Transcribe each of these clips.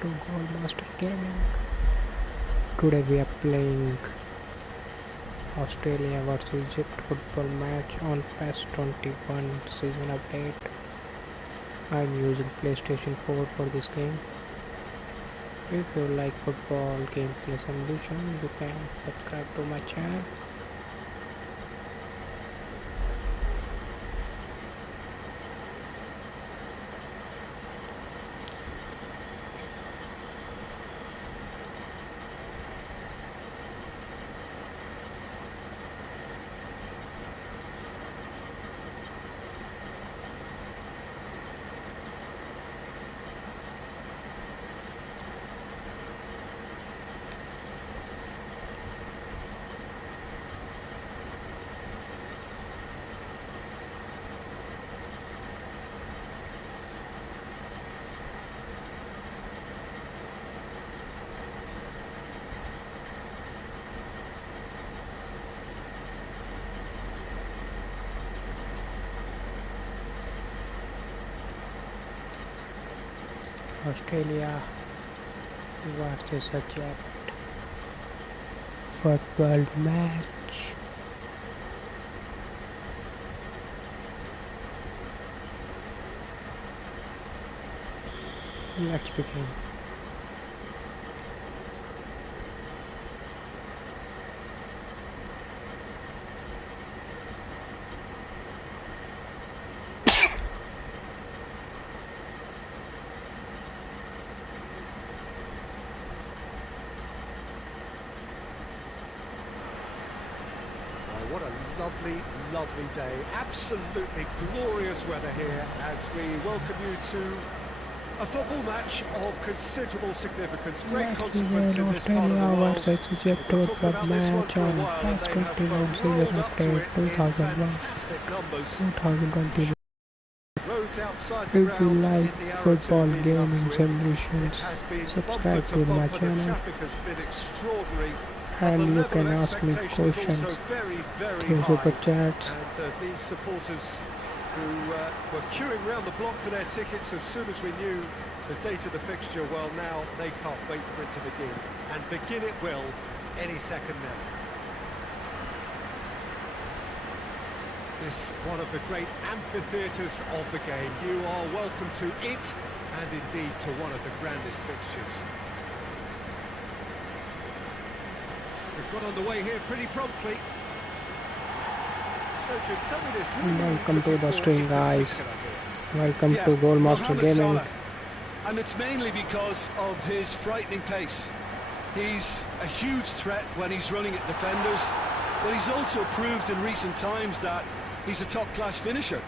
to Goldmaster Gaming. Today we are playing Australia vs Egypt football match on PES 21 season update. I am using PlayStation 4 for this game. If you like football gameplay simulation, you can subscribe to my channel. Australia vs Egypt football match. Let's begin. What a lovely day. Absolutely glorious weather here as we welcome you to a football match of considerable significance. Great consequence in this part of the world. Australia vs Egypt football match on PES 21 season update 2021. If you like football gaming simulations, subscribe to my channel. And you can ask me questions through super chats. And these supporters who were queuing round the block for their tickets as soon as we knew the date of the fixture, well, now they can't wait for it to begin. And begin it will any second now. This one of the great amphitheatres of the game. You are welcome to it, and indeed to one of the grandest fixtures. We've got underway here pretty promptly. So, Jim, tell me this. Welcome to the stream, guys. Welcome to Goldmaster Gaming. Salah. And it's mainly because of his frightening pace. He's a huge threat when he's running at defenders, but he's also proved in recent times that he's a top-class finisher.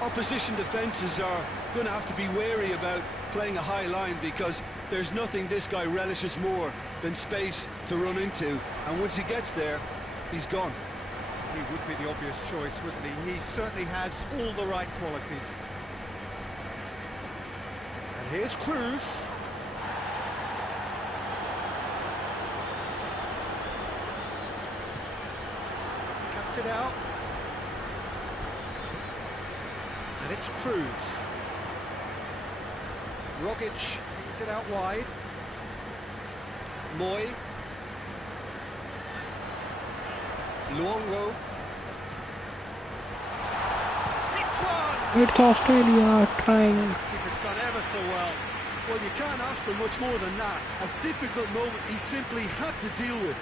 Opposition defences are going to have to be wary about playing a high line because there's nothing this guy relishes more than space to run into, and once he gets there, he's gone. He would be the obvious choice, wouldn't he? He certainly has all the right qualities. And here's Cruz. Cuts it out. And it's Cruz. Rogic takes it out wide. Moy. Luongo. It's Australia trying. Keeper's done ever so well. Well, you can't ask for much more than that. A difficult moment he simply had to deal with.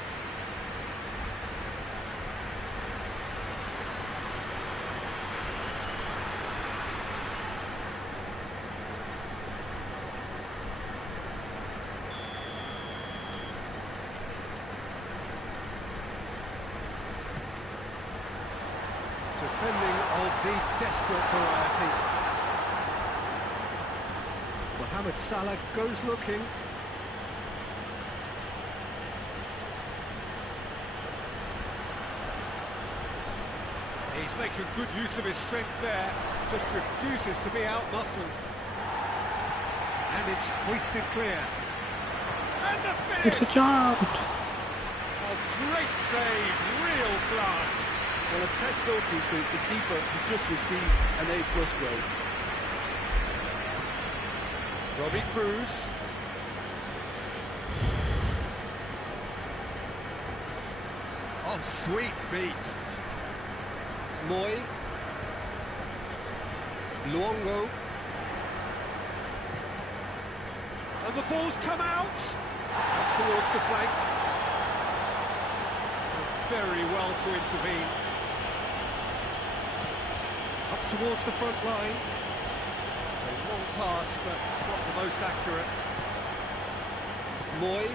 Defending of the desperate variety. Mohamed Salah goes looking. He's making good use of his strength there, just refuses to be out-muscled. And it's hoisted clear. And the finish! It's a jump. A great save, real class. Well, as test goalkeeper, the keeper has just received an A+ grade. Robbie Cruz. Some sweet feet. Moy. Luongo. And the ball's come out. Up towards the flank. Very well to intervene. Up towards the front line. It's a long pass, but not the most accurate. Moy.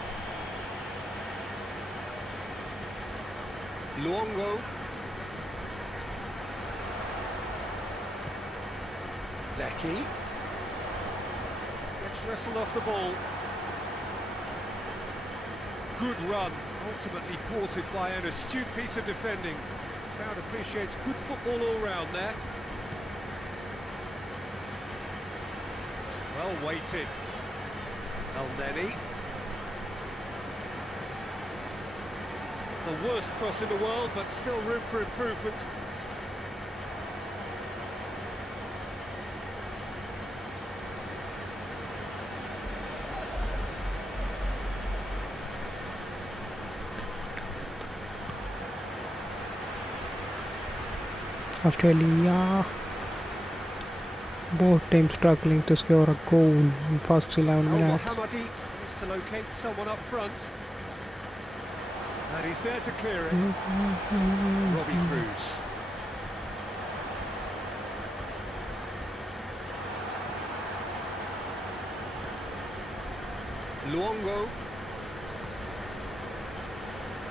Luongo. Lecky. Gets wrestled off the ball. Good run, ultimately thwarted by an astute piece of defending. Crowd appreciates good football all round there. Well weighted. El Neni. The worst cross in the world, but still room for improvement. Australia, both teams struggling to score a goal in first 11 minutes. Hamadi needs to locate someone up front. And he's there to clear it. Robbie Cruz. Luongo.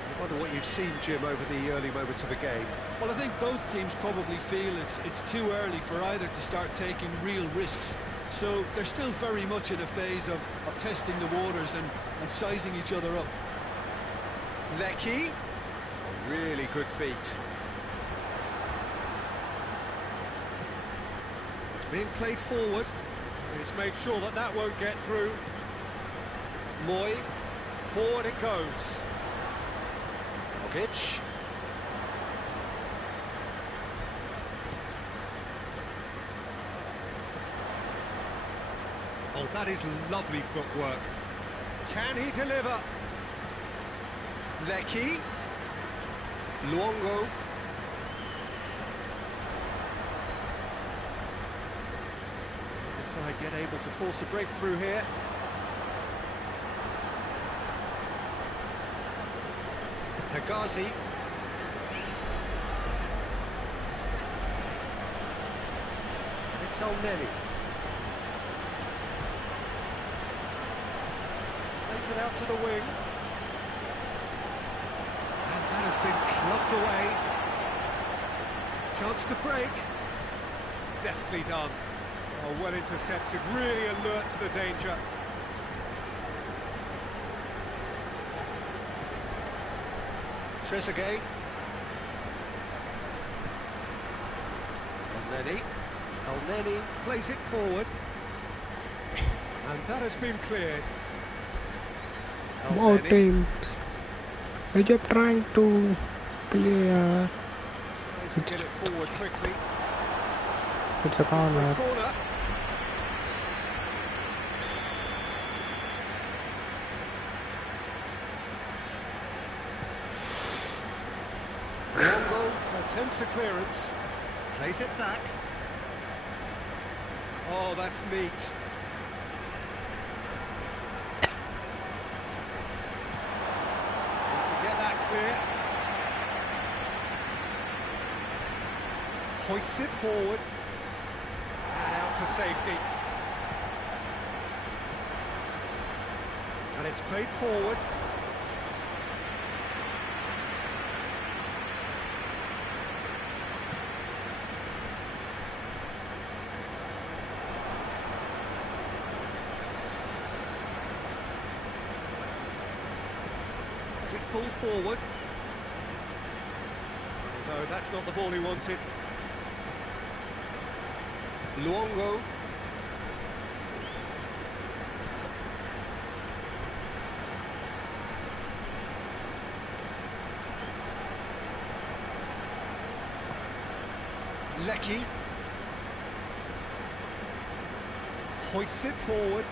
I wonder what you've seen, Jim, over the early moments of the game. Well, I think both teams probably feel it's too early for either to start taking real risks. So they're still very much in a phase of testing the waters and sizing each other up. Lecky. Really good feet. It's being played forward. He's made sure that that won't get through. Moy. Forward it goes. Pitch. Oh, that is lovely footwork. Can he deliver? Lecky. Luongo. The side yet able to force a breakthrough here. Hegazi. It's El Neni. Plays it out to the wing. And that has been clubbed away. Chance to break. Deftly done. Oh, well intercepted, really alert to the danger. Trezeguet. El Neni plays it forward. And that has been cleared. Both teams. Egypt trying to clear. Tries to get it forward quickly. It's a corner. Corner. Luongo attempts a clearance. Plays it back. Oh, that's neat. Get that clear. Hoists it forward. And out to safety. And it's played forward. Quick pull forward. No, that's not the ball he wanted. Luongo. Lecky. Hoists it forward.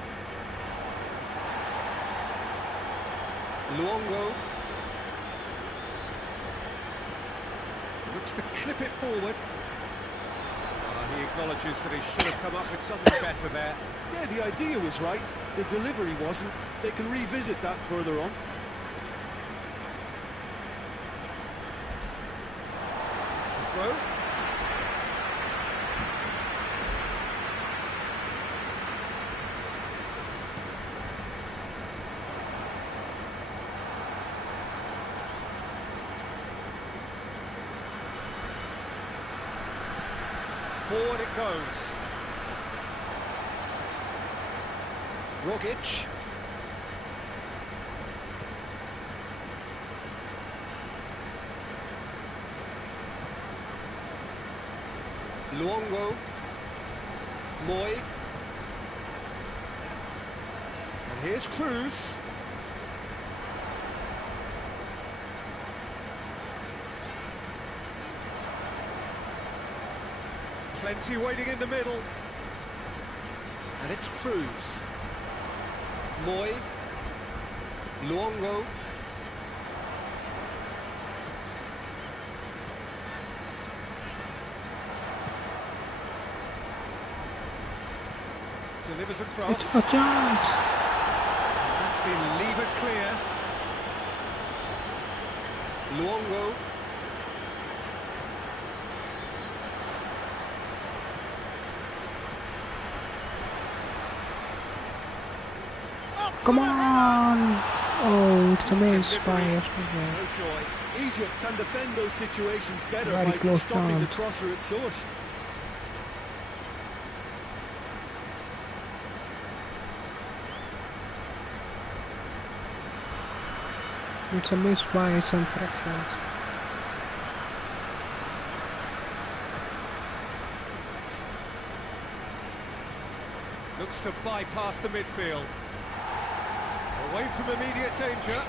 Luongo. Looks to clip it forward. He acknowledges that he should have come up with something better there. Yeah, the idea was right. The delivery wasn't. They can revisit that further on. It's a throw. Forward it goes. Rogic. Luongo. Moy. And here's Cruz. Plenty waiting in the middle. And it's Cruz. Moy. Luongo. Delivers across. It's a chance. That's been levered clear. Luongo. Come on! Oh, it's a miss by No Australia. joy. Egypt can defend those situations better Very by close stopping the chance. crosser at source. It's a miss by some fractions. Looks to bypass the midfield. Away from immediate danger.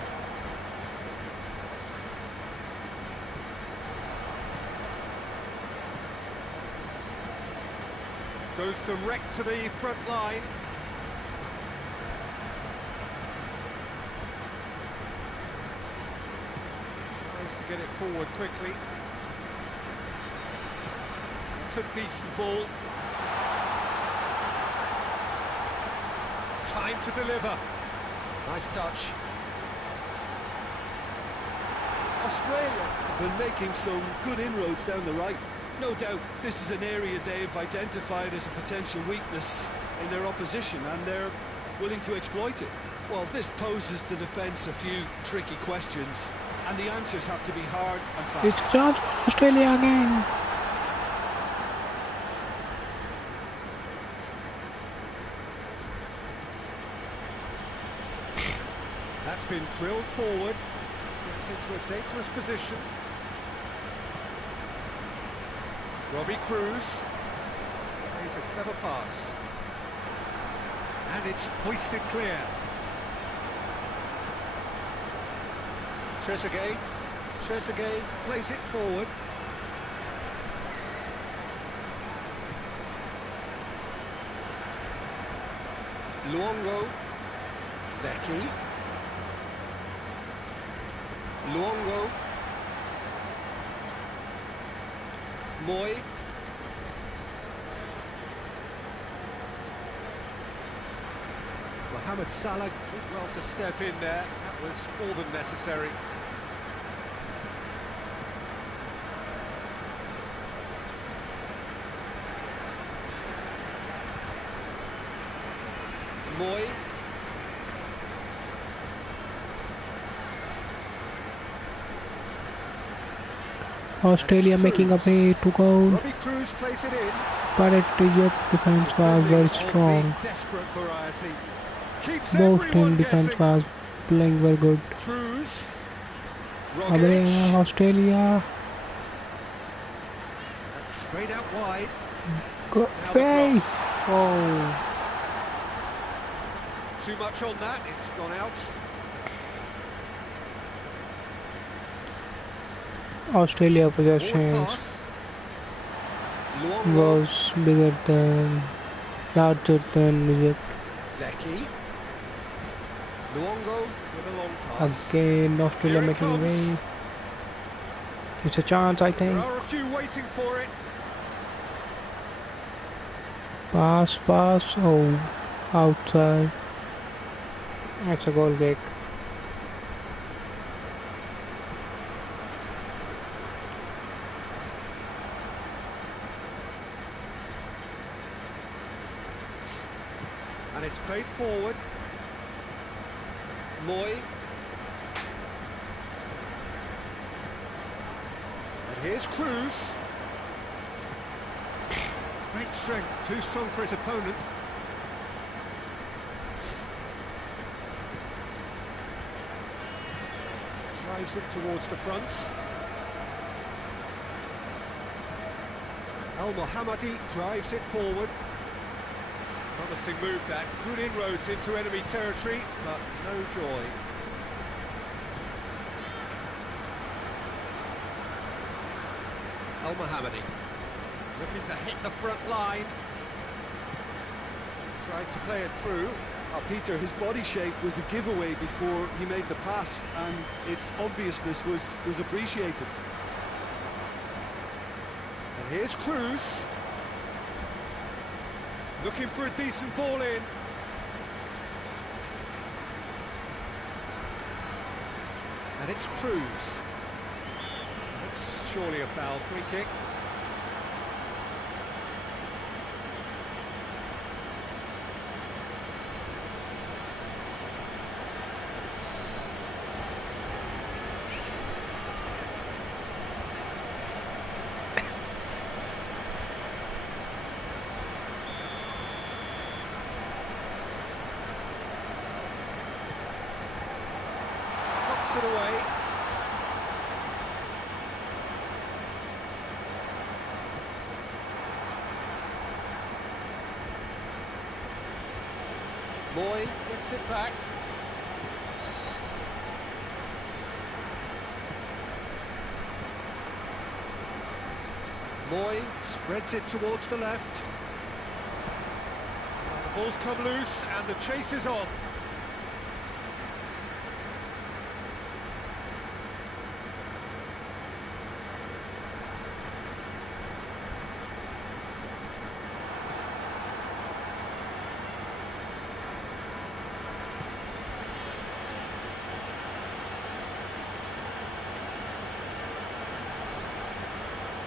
Goes direct to the front line. Tries to get it forward quickly. It's a decent ball. Time to deliver. Nice touch. Australia have been making some good inroads down the right. No doubt this is an area they've identified as a potential weakness in their opposition, and they're willing to exploit it. Well, this poses the defence a few tricky questions, and the answers have to be hard and fast. It's a chance for Australia again. That's been drilled forward. Gets into a dangerous position. Robbie Cruz plays a clever pass. And it's hoisted clear. Trezeguet plays it forward. Luongo. Lecky. Luongo. Moy. Mohamed Salah did well to step in there. That was more than necessary. Moy. Australia making a way to goal, Robbie Cruz plays it in. but Egypt defense was very strong. Desperate variety. Keeps Both team everyone defense guessing. was playing very good. Cruz. Away Rogic. Australia. That's sprayed out wide. Good Now the face. cross. Oh, Too much on that. It's gone out. Australia Forward possessions pass. Luongo. was larger than Egypt. Lecky. Luongo with a long pass. Again, Australia Here it making a comes. way. It's a chance, I There think. are a few waiting for it. Pass, pass. Oh, outside. It's a goal kick. And it's played forward. Moy. And here's Cruz. Great strength, too strong for his opponent. Drives it towards the front. Al Mohammadi drives it forward. Promising move that, good inroads into enemy territory, but no joy. Al Mohammadi looking to hit the front line. Tried to play it through. Peter, his body shape was a giveaway before he made the pass, and its obviousness was appreciated. And here's Cruz. Looking for a decent ball in. And it's Cruz. That's surely a foul, free kick. Knocks it away. Moy gets it back. Moy spreads it towards the left. The ball's come loose and the chase is on.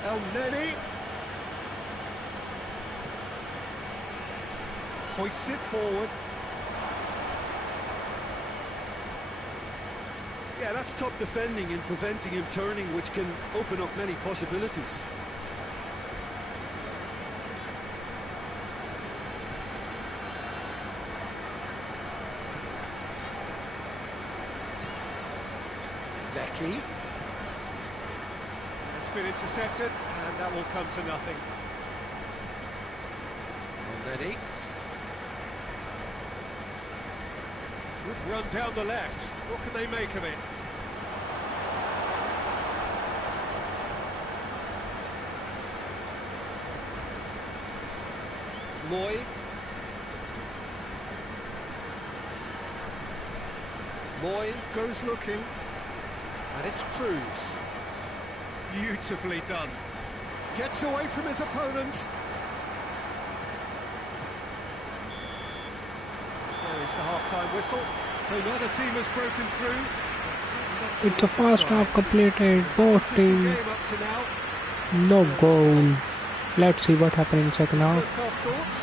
El Neni hoists it forward. Yeah, that's top defending and preventing him turning, which can open up many possibilities. Lecky. It's been intercepted, and that will come to nothing. Already. Good run down the left. What can they make of it? Moy. Moy goes looking, and it's Cruz. Beautifully done. Gets away from his opponent. There is the half-time whistle. So neither team has broken through. It's a first half completed. Both teams. Game up to now. No goal. Let's see what happens in second First half. half thoughts.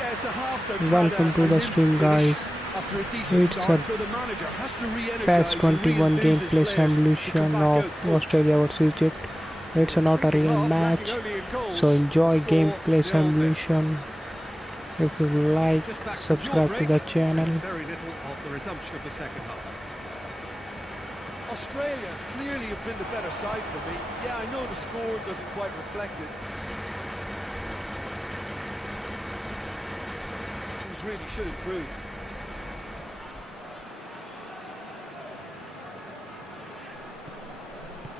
Yeah, it's a half that's Welcome to the stream, guys. After a decent It's start, a so the manager has to PES re-energise 21 and re-enthuse his gameplay players to come simulation back of out front. Australia vs Egypt. It's not a real match, so enjoy gameplay simulation. If you like, subscribe to the channel. Very little of the resumption of the second half. Australia clearly have been the better side for me. Yeah, I know the score doesn't quite reflect it. Things really should improve.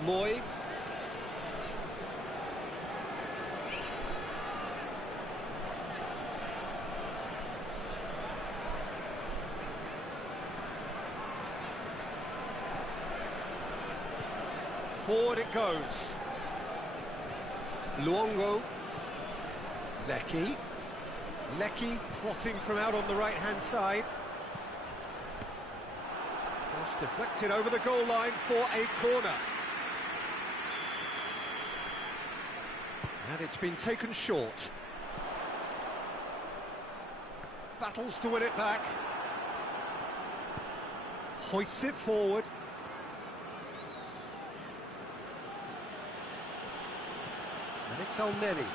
Moy. Forward it goes. Luongo. Lecky. Lecky plotting from out on the right-hand side. Cross deflected over the goal line for a corner. And it's been taken short. Battles to win it back. Hoists it forward. And it's El-Neni.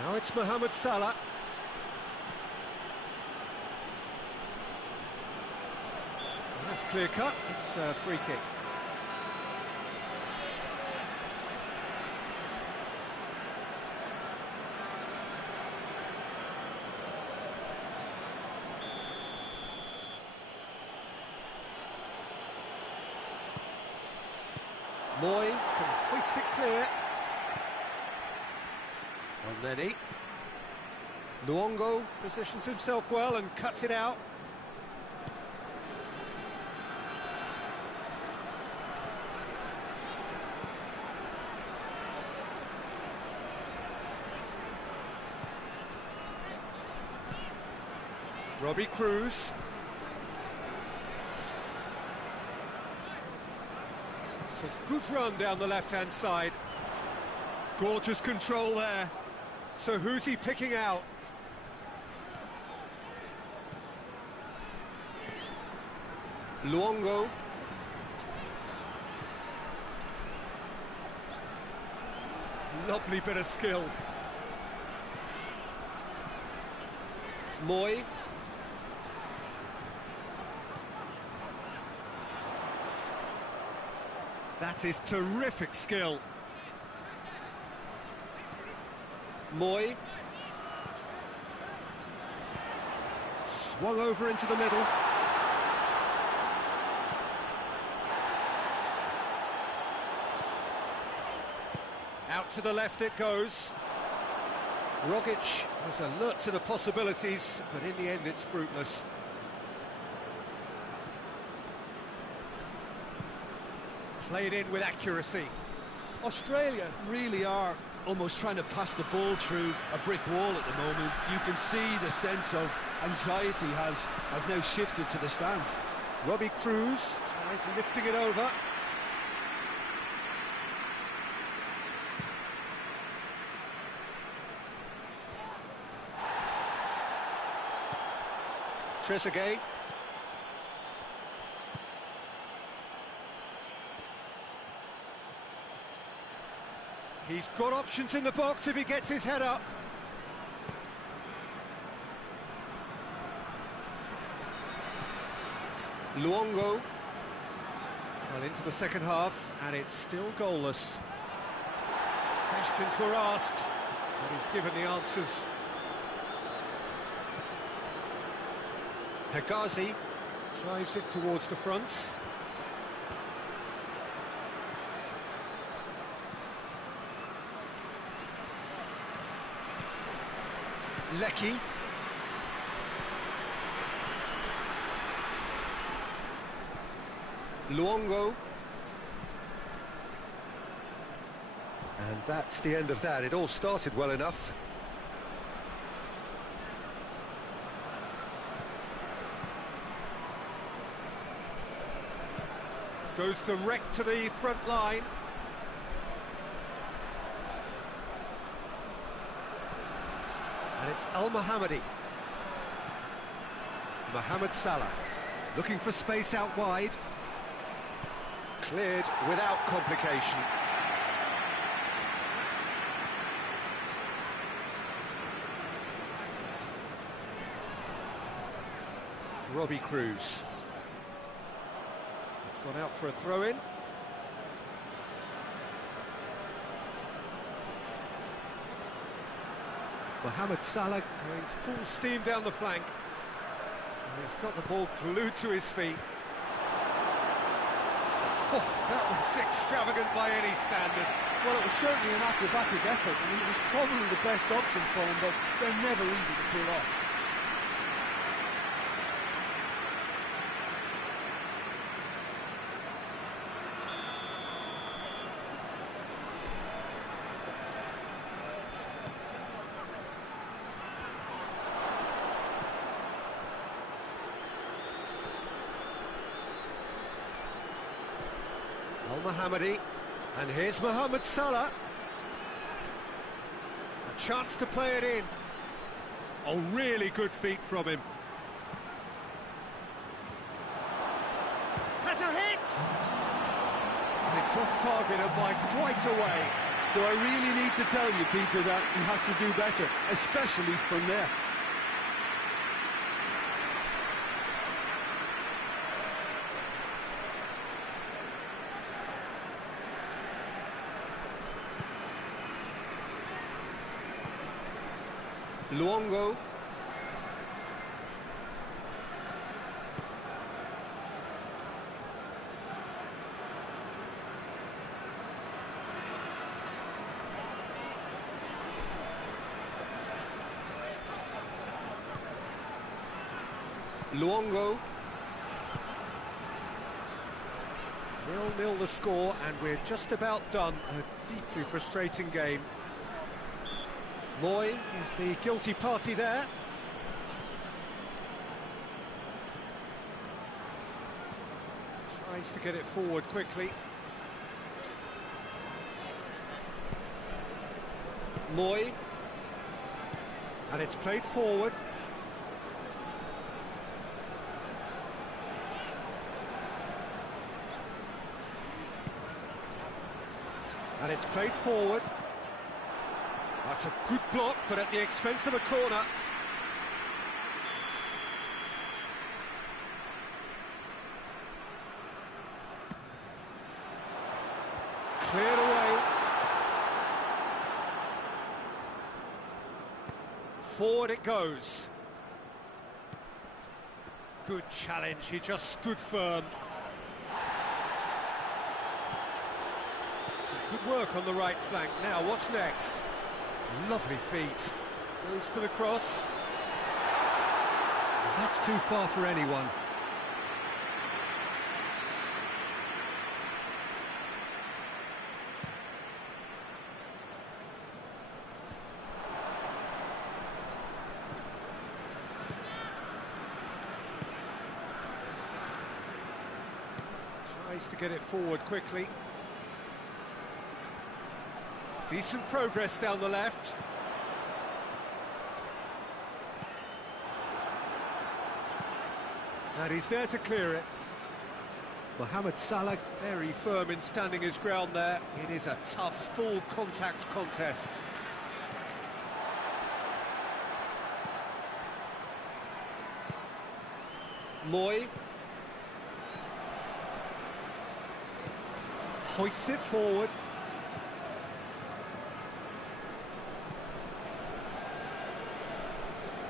Now it's Mohamed Salah. Well, that's clear cut. It's a free kick. Moy can hoist it clear. El-Neni. Luongo positions himself well and cuts it out. Robbie Cruz. It's a good run down the left-hand side. Gorgeous control there. So who's he picking out? Luongo. Lovely bit of skill. Moy. That is terrific skill. Moy. Swung over into the middle. Out to the left it goes. Rogic was alert to the possibilities, but in the end it's fruitless. Played in with accuracy. Australia really are almost trying to pass the ball through a brick wall at the moment. You can see the sense of anxiety has now shifted to the stands. Robbie Cruz tries lifting it over. Trezeguet. He's got options in the box if he gets his head up. Luongo. Well, into the second half, and it's still goalless. Questions were asked, but he's given the answers. Hegazi drives it towards the front. Lecky. Luongo. And that's the end of that. It all started well enough. Goes direct to the front line. And it's El-Mohammadi. Mohamed Salah looking for space out wide. Cleared without complication. Robbie Cruz. It's gone out for a throw-in. Mohamed Salah going full steam down the flank. And he's got the ball glued to his feet. Oh, that was extravagant by any standard. Well, it was certainly an acrobatic effort, and it was probably the best option for him, but they're never easy to pull off. Al-Mohammadi, and here's Mohamed Salah. A chance to play it in. Oh, really good feet from him. Has a hit! It's off target and by quite a way. Do I really need to tell you, Peter, that he has to do better, especially from there? Luongo. Luongo. 0-0 the score, and we're just about done. A deeply frustrating game. Moy is the guilty party there. Tries to get it forward quickly. Moy. And it's played forward. And it's played forward. That's a good block, but at the expense of a corner. Cleared away. Forward it goes. Good challenge, he just stood firm. Some good work on the right flank. Now, what's next? Lovely feet. Goes for the cross. That's too far for anyone. Tries to get it forward quickly. Decent progress down the left. And he's there to clear it. Mohamed Salah very firm in standing his ground there. It is a tough, full contact contest. Moy. Hoists it forward.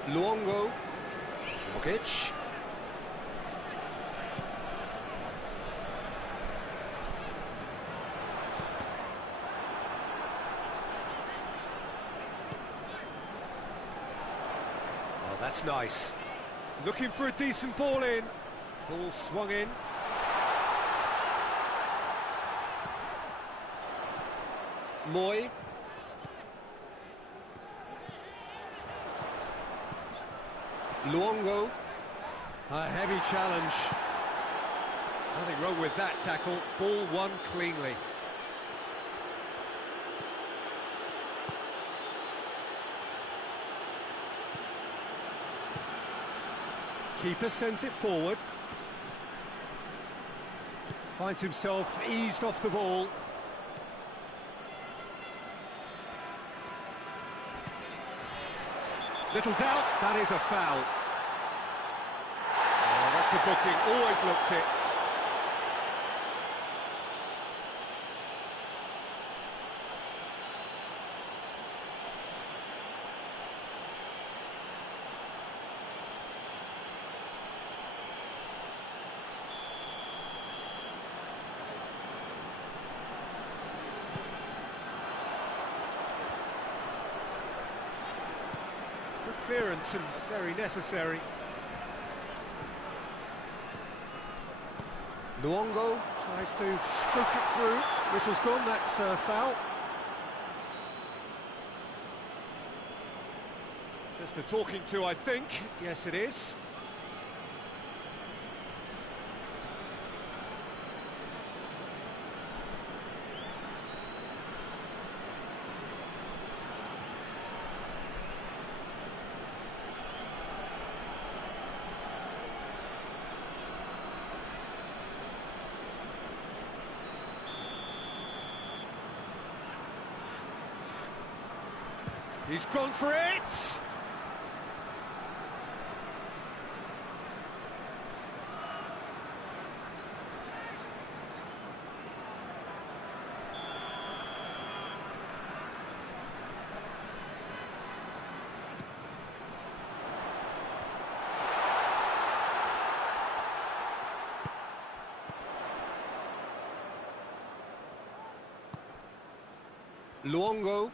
Luongo. Rogic. Oh, that's nice. Looking for a decent ball in. Ball swung in. Moy. Luongo. A heavy challenge. Nothing wrong with that tackle. Ball won cleanly. Keeper sends it forward. Finds himself eased off the ball. Little doubt, that is a foul. Oh, that's a booking, always looked it. Clearance and very necessary. Luongo tries to stroke it through. Whistle's gone, that's a foul. Just a talking to, I think. Yes, it is. He's gone for it! Luongo.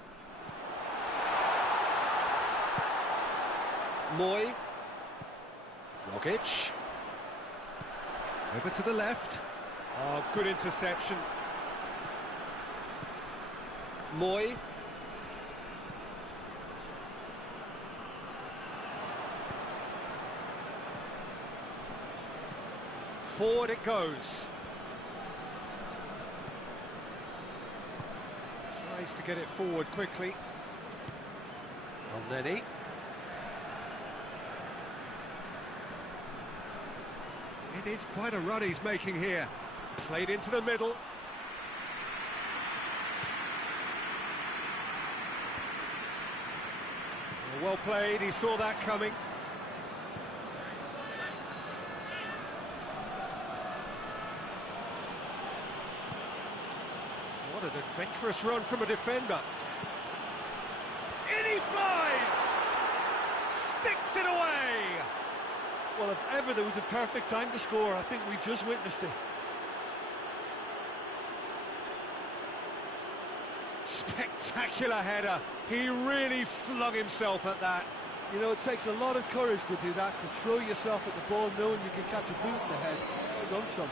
Moy. Rogic. Over to the left. Oh, good interception. Moy. Forward it goes. Tries to get it forward quickly. Elneny. It is quite a run he's making here. Played into the middle. Well played, he saw that coming. What an adventurous run from a defender. In he flies! Sticks it away! Well, if ever there was a perfect time to score, I think we just witnessed it. Spectacular header. He really flung himself at that. You know, it takes a lot of courage to do that, to throw yourself at the ball knowing you can catch a boot in the head. Well done, son.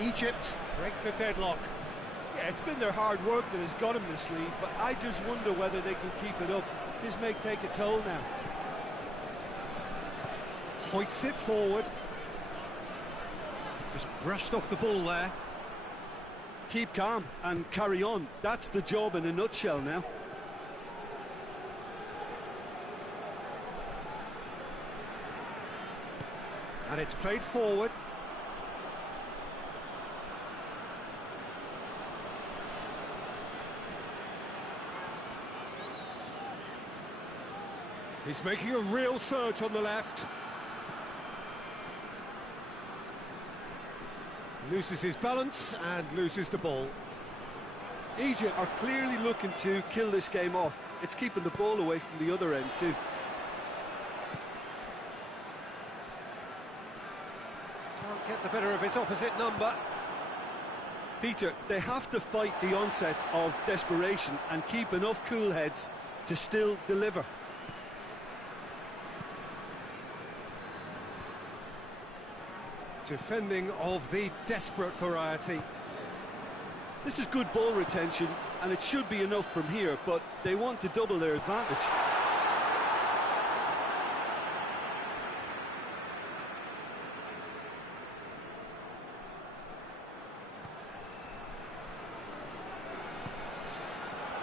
Egypt break the deadlock. Yeah, it's been their hard work that has got them this lead, but I just wonder whether they can keep it up. This may take a toll now. Hoists it forward. Just brushed off the ball there. Keep calm and carry on. That's the job in a nutshell now. And it's played forward. He's making a real surge on the left. Loses his balance and loses the ball. Egypt are clearly looking to kill this game off. It's keeping the ball away from the other end too. Can't get the better of his opposite number. Peter, they have to fight the onset of desperation and keep enough cool heads to still deliver. Defending of the desperate variety. This is good ball retention, and it should be enough from here, but they want to double their advantage.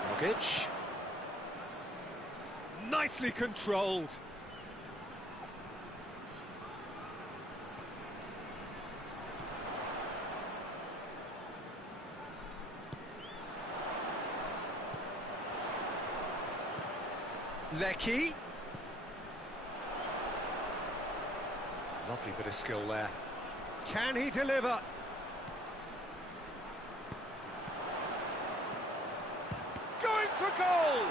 Rogic. Nicely controlled. Lecky. Lovely bit of skill there. Can he deliver? Going for goal!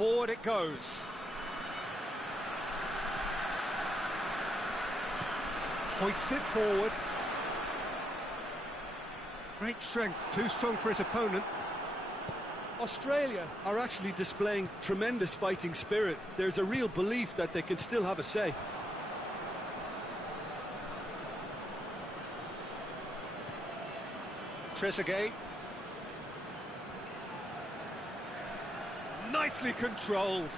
Forward it goes. Hoists it forward. Great strength, too strong for his opponent. Australia are actually displaying tremendous fighting spirit. There's a real belief that they can still have a say. Trezeguet. Nicely controlled.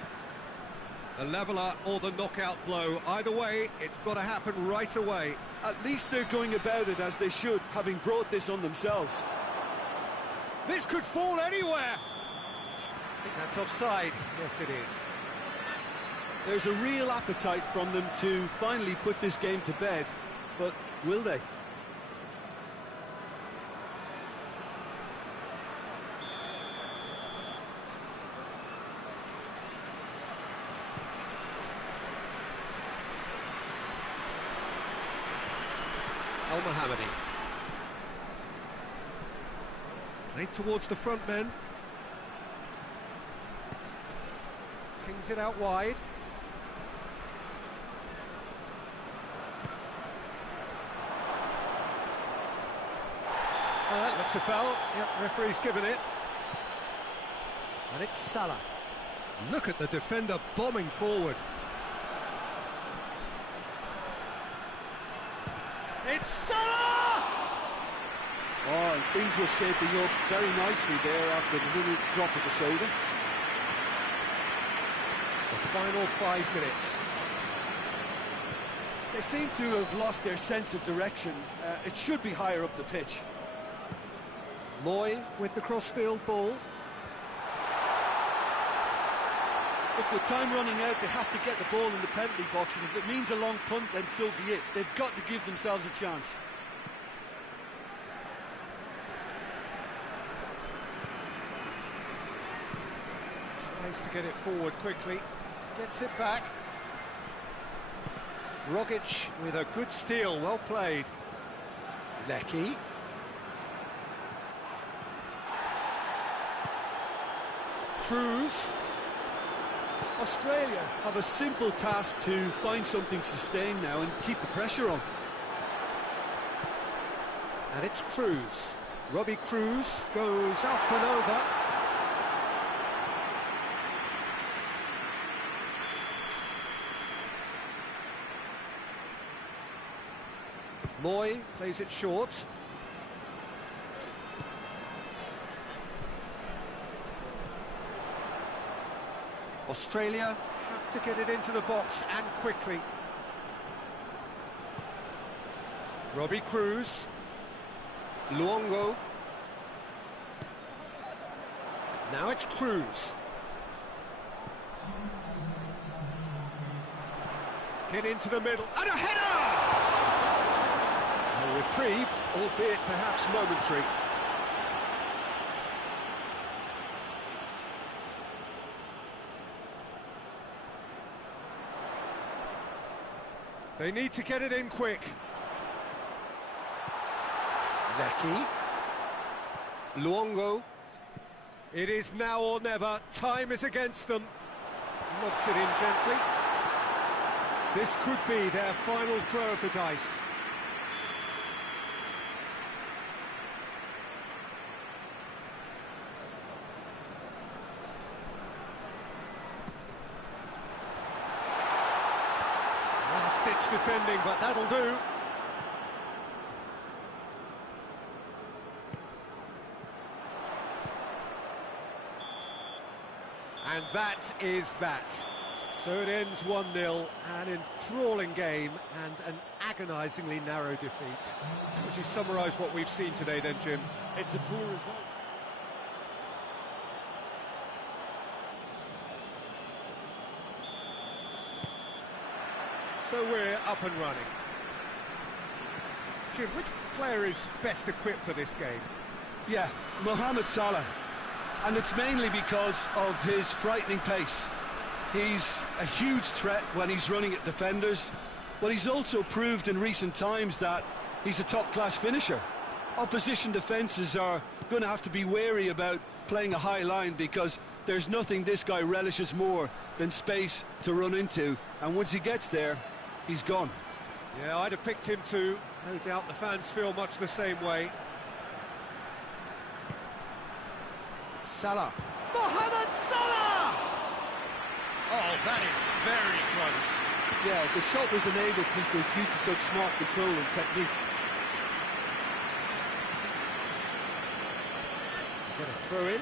The leveller or the knockout blow. Either way, it's got to happen right away. At least they're going about it as they should, having brought this on themselves. This could fall anywhere. I think that's offside. Yes, it is. There's a real appetite from them to finally put this game to bed, but will they? El Mohammadi. Played towards the front men. Tings it out wide. Looks a foul. Yep, referee's given it. And it's Salah. Look at the defender bombing forward. It's Salah! Oh, and things were shaping up very nicely there after the little drop of the shoulder. The final 5 minutes. They seem to have lost their sense of direction. It should be higher up the pitch. Moy with the crossfield ball. Look, with time running out, they have to get the ball in the penalty box, and if it means a long punt, then so be it. They've got to give themselves a chance. Tries to get it forward quickly. Gets it back. Rogic with a good steal, well played. Lecky. Cruz. Australia have a simple task to find something sustained now and keep the pressure on. And it's Cruz. Robbie Cruz goes up and over. Moy plays it short. Australia have to get it into the box and quickly. Robbie Cruz. Luongo. Now it's Cruz. Hit into the middle, and a header! A reprieve, albeit perhaps momentary. They need to get it in quick. Lecky. Luongo. It is now or never. Time is against them. Lobs it in gently. This could be their final throw of the dice. Last-ditch defending, but that'll do. And that is that. So it ends 1-0, an enthralling game and an agonisingly narrow defeat. Would you summarise what we've seen today then, Jim? It's a poor result. So we're up and running. Jim, which player is best equipped for this game? Yeah, Mohamed Salah. And it's mainly because of his frightening pace. He's a huge threat when he's running at defenders, but he's also proved in recent times that he's a top-class finisher. Opposition defences are going to have to be wary about playing a high line, because there's nothing this guy relishes more than space to run into, and once he gets there, he's gone. Yeah, I'd have picked him too. No doubt the fans feel much the same way. Salah. Mohamed Salah! Oh, that is very close. Yeah, the shot was enabled, Peter, due to such smart control and technique. Get a throw in.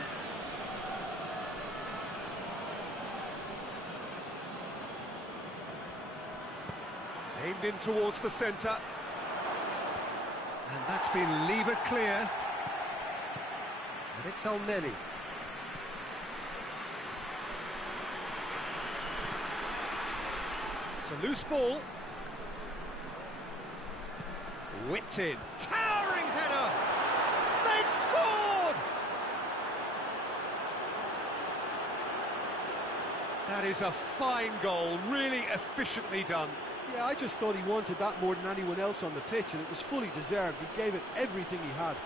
Aimed in towards the centre. And that's been levered clear. And it's El-Neni. It's a loose ball. Whipped in. Towering header! They've scored! That is a fine goal, really efficiently done. Yeah, I just thought he wanted that more than anyone else on the pitch, and it was fully deserved. He gave it everything he had.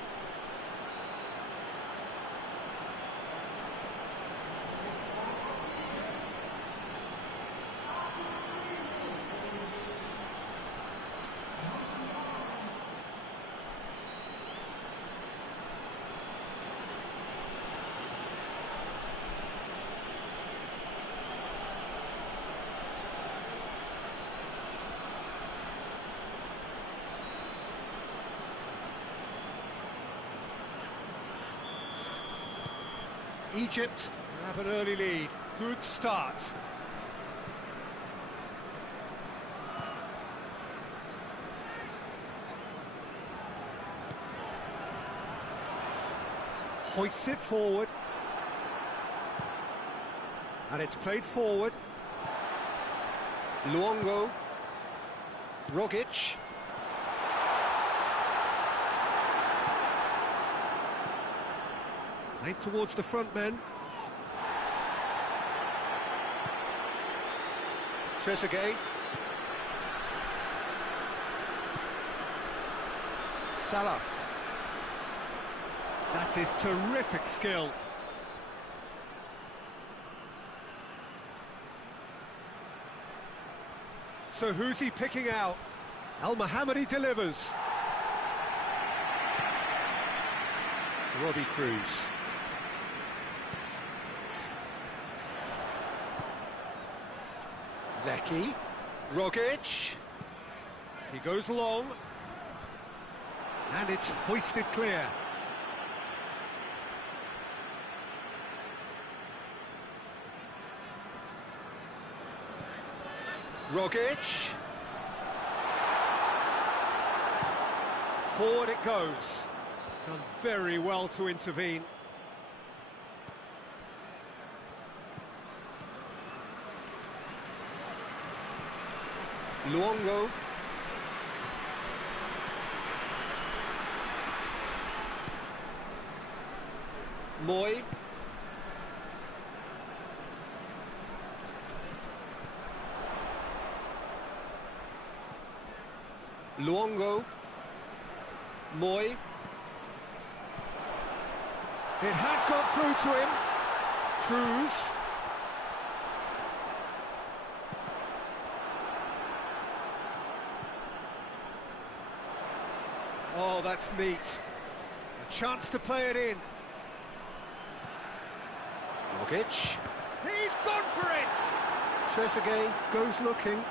Egypt have an early lead. Good start. Hoists it forward. And it's played forward. Luongo. Rogic. Played towards the front men. Trezeguet. Salah. That is terrific skill. So who's he picking out? El Mohammadi delivers. Robbie Cruz. Lecky. Rogic. He goes long. And it's hoisted clear. Rogic. Forward it goes. Done very well to intervene. Luongo. Moy. Luongo. Moy. It has got through to him. Cruz. Oh, that's neat. A chance to play it in. Rogic. He's gone for it! Trezeguet goes looking.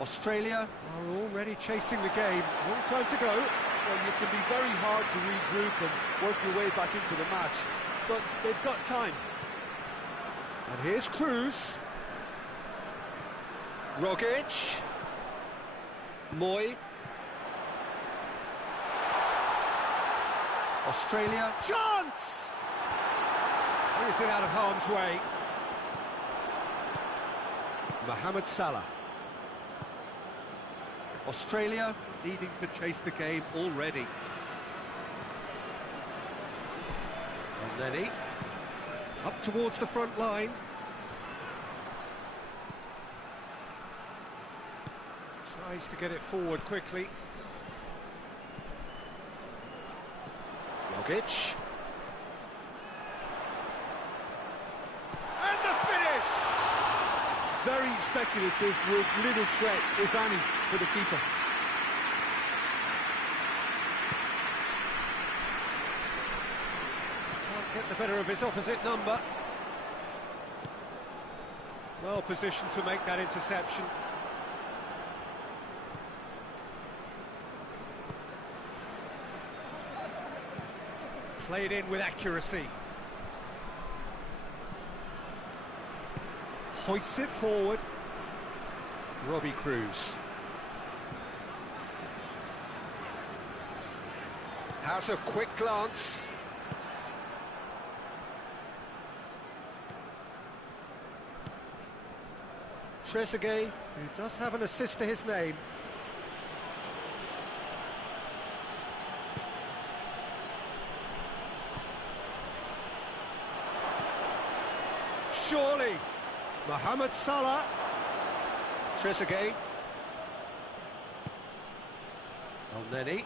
Australia are already chasing the game. Long time to go. Well, you can be very hard to regroup and work your way back into the match, but they've got time. And here's Cruz. Rogic. Moy. Australia. Chance! Clears it out of harm's way. Mohamed Salah. Australia needing to chase the game already. El-Neni. Up towards the front line. Tries to get it forward quickly. Rogic. And the finish! Very speculative with little threat, if any, for the keeper. Can't get the better of his opposite number. Well positioned to make that interception. Played in with accuracy. Hoists it forward. Robbie Cruz. Has a quick glance. Trezeguet, who does have an assist to his name. Surely, Mohamed Salah. Trezeguet. El-Neni.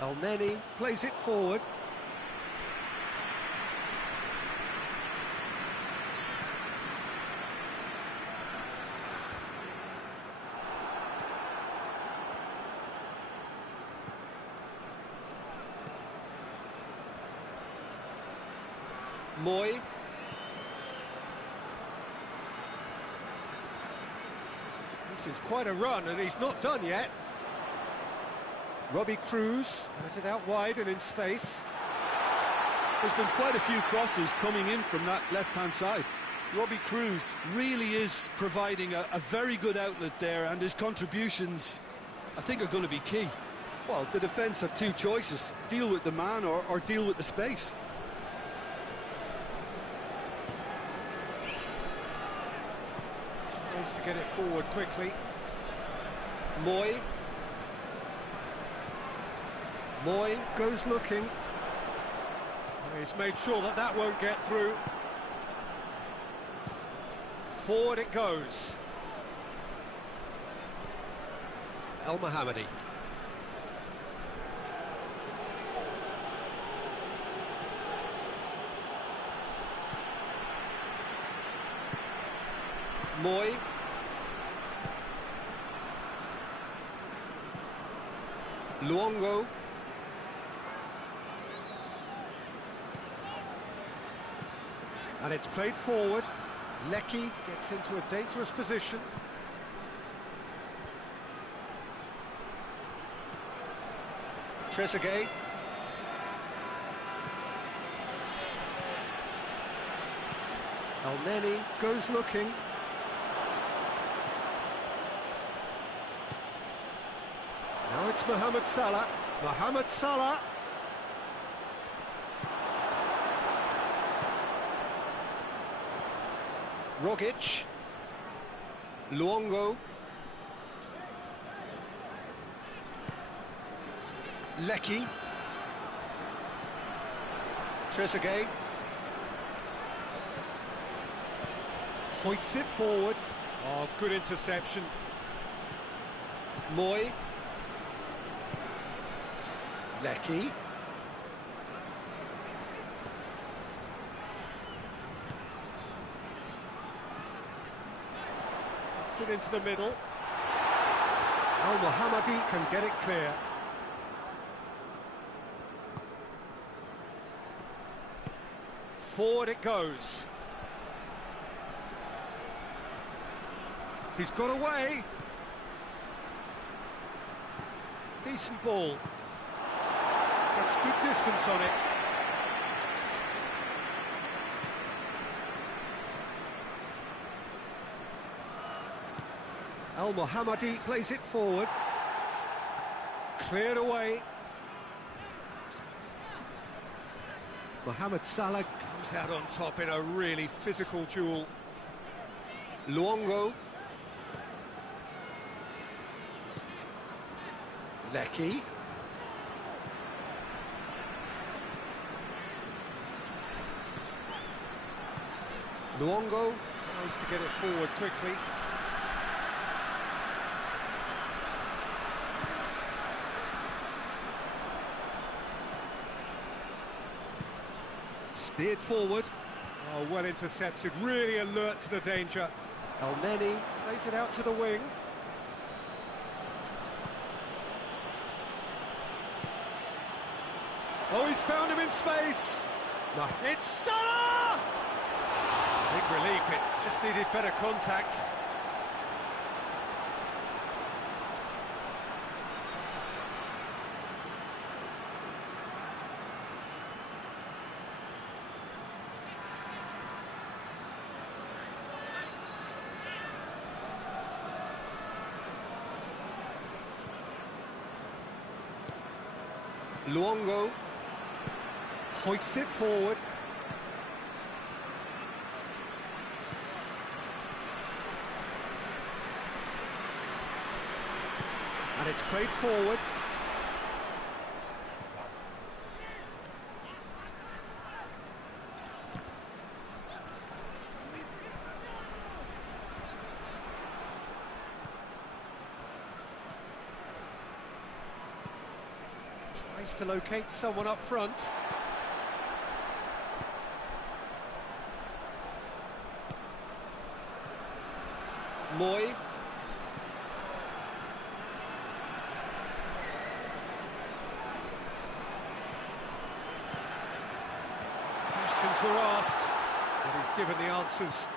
El-Neni plays it forward. Moy. This is quite a run, and he's not done yet. Robbie Cruz has it out wide and in space. There's been quite a few crosses coming in from that left-hand side. Robbie Cruz really is providing a very good outlet there, and his contributions, I think, are going to be key. Well, the defence have two choices: deal with the man or deal with the space. Tries to get it forward quickly. Moy. Moy goes looking. He's made sure that that won't get through. Forward it goes. El Mohammadi. Moy. Luongo. And it's played forward. Lecky gets into a dangerous position. Trezeguet. El-Neni goes looking. Now it's Mohamed Salah. Mohamed Salah. Rogic. Luongo. Lecky. Trezeguet. Hoists it forward. Oh, good interception. Moy. Lecky. Puts it into the middle. El Mohammadi can get it clear. Forward it goes. He's got away. Decent ball. Gets good distance on it. El Mohammadi plays it forward. Cleared away. Mohamed Salah comes out on top in a really physical duel. Luongo. Lecky. Luongo. Tries to get it forward quickly. Steered forward. Oh, well intercepted, really alert to the danger. El Neni plays it out to the wing. Oh, he's found him in space. No, it's Salah! Big relief, it just needed better contact. Luongo hoists it forward. And it's played forward. Tries to locate someone up front. Moy. Questions were asked, but he's given the answers.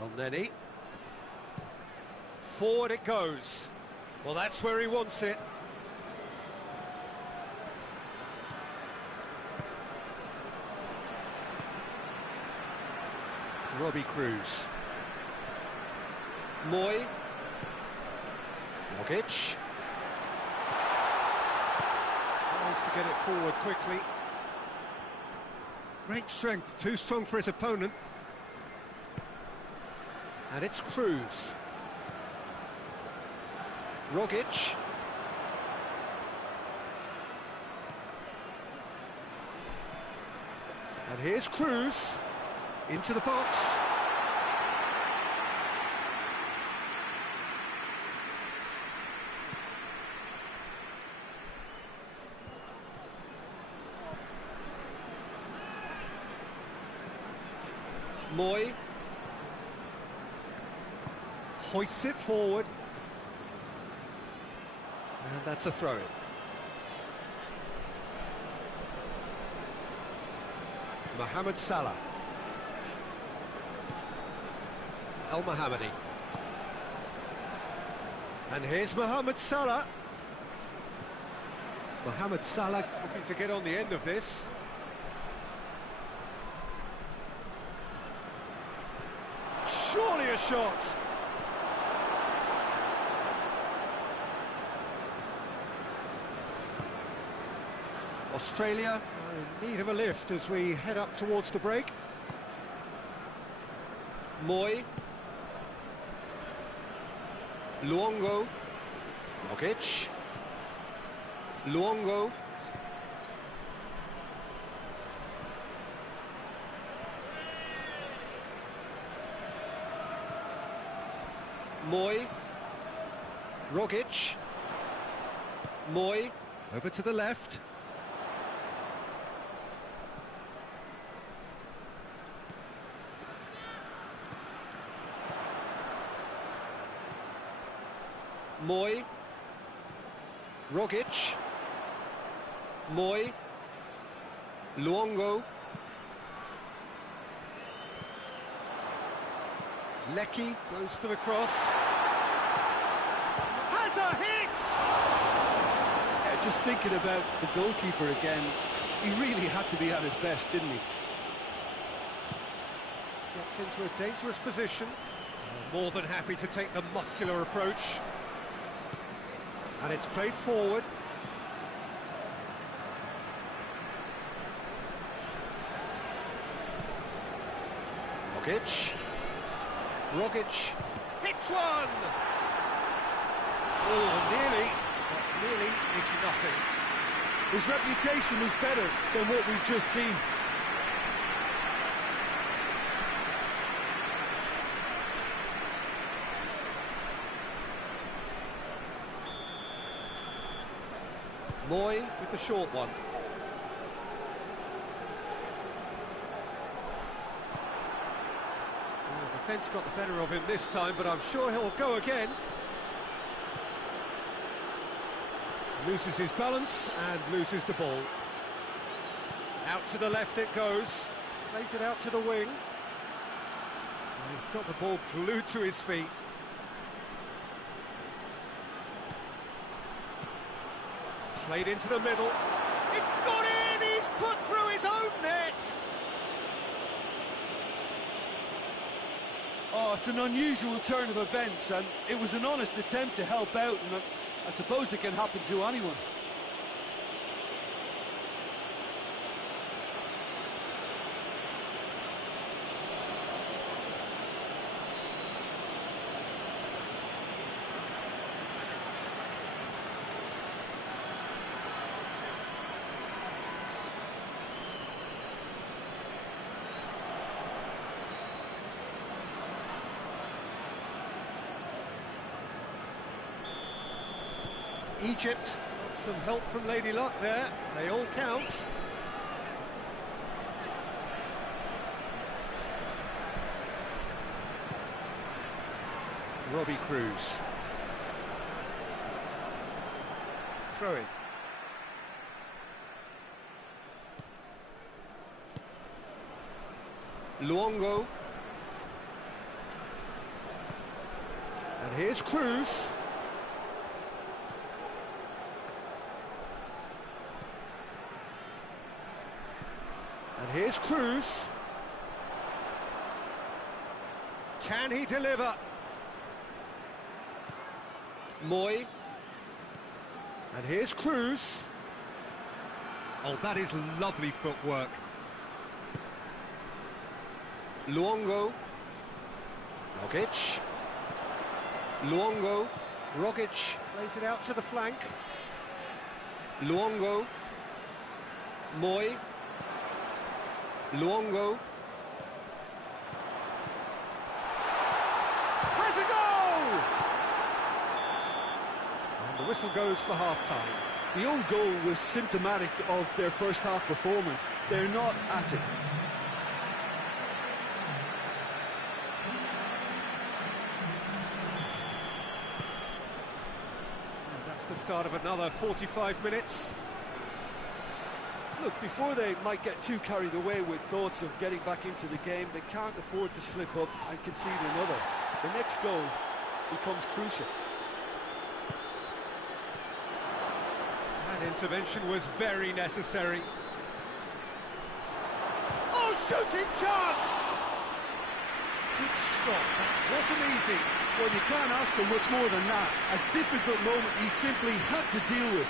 El Neni. Forward it goes. Well, that's where he wants it. Robbie Cruz. Moy. Rogic. Tries to get it forward quickly. Great strength, too strong for his opponent. And it's Cruz. Rogic. And here's Cruz. Into the box. Moy hoists it forward. And that's a throw-in. Mohamed Salah. El Mohammadi. And here's Mohamed Salah. Mohamed Salah looking to get on the end of this. Surely a shot. Australia are in need of a lift as we head up towards the break. Moy. Luongo. Rogic. Luongo. Moy. Rogic. Moy. Over to the left. Moy. Rogic. Moy. Luongo. Lecky goes for the cross. Has a hit! Yeah, just thinking about the goalkeeper again, he really had to be at his best, didn't he? Gets into a dangerous position. More than happy to take the muscular approach. And it's played forward. Rogic. Rogic hits one! Oh, nearly, but nearly is nothing. His reputation is better than what we've just seen. Moy with the short one. Defence got the better of him this time, but I'm sure he'll go again. Loses his balance and loses the ball. Out to the left it goes. Plays it out to the wing. And he's got the ball glued to his feet. Played into the middle. It's gone in! He's put through his own net! Oh, it's an unusual turn of events, and it was an honest attempt to help out, and I suppose it can happen to anyone. Egypt, got some help from Lady Luck there, they all count. Robbie Cruz. Throw in. Luongo. And here's Cruz. And here's Cruz. Can he deliver? Moy. And here's Cruz. Oh, that is lovely footwork. Luongo. Rogic. Luongo. Rogic plays it out to the flank. Luongo. Moy. Luongo. Has a goal! And the whistle goes for half-time. The own goal was symptomatic of their first half performance. They're not at it. And that's the start of another 45 minutes. Look, before they might get too carried away with thoughts of getting back into the game, they can't afford to slip up and concede another. The next goal becomes crucial. That intervention was very necessary. Oh, shooting chance! Good stop, that wasn't easy. Well, you can't ask for much more than that. A difficult moment he simply had to deal with.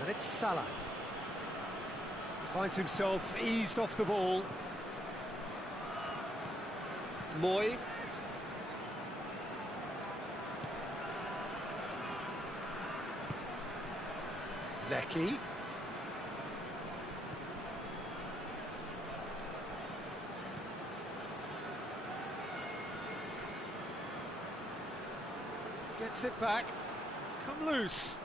And it's Salah. Finds himself eased off the ball. Moy. Lecky. Gets it back. It's come loose.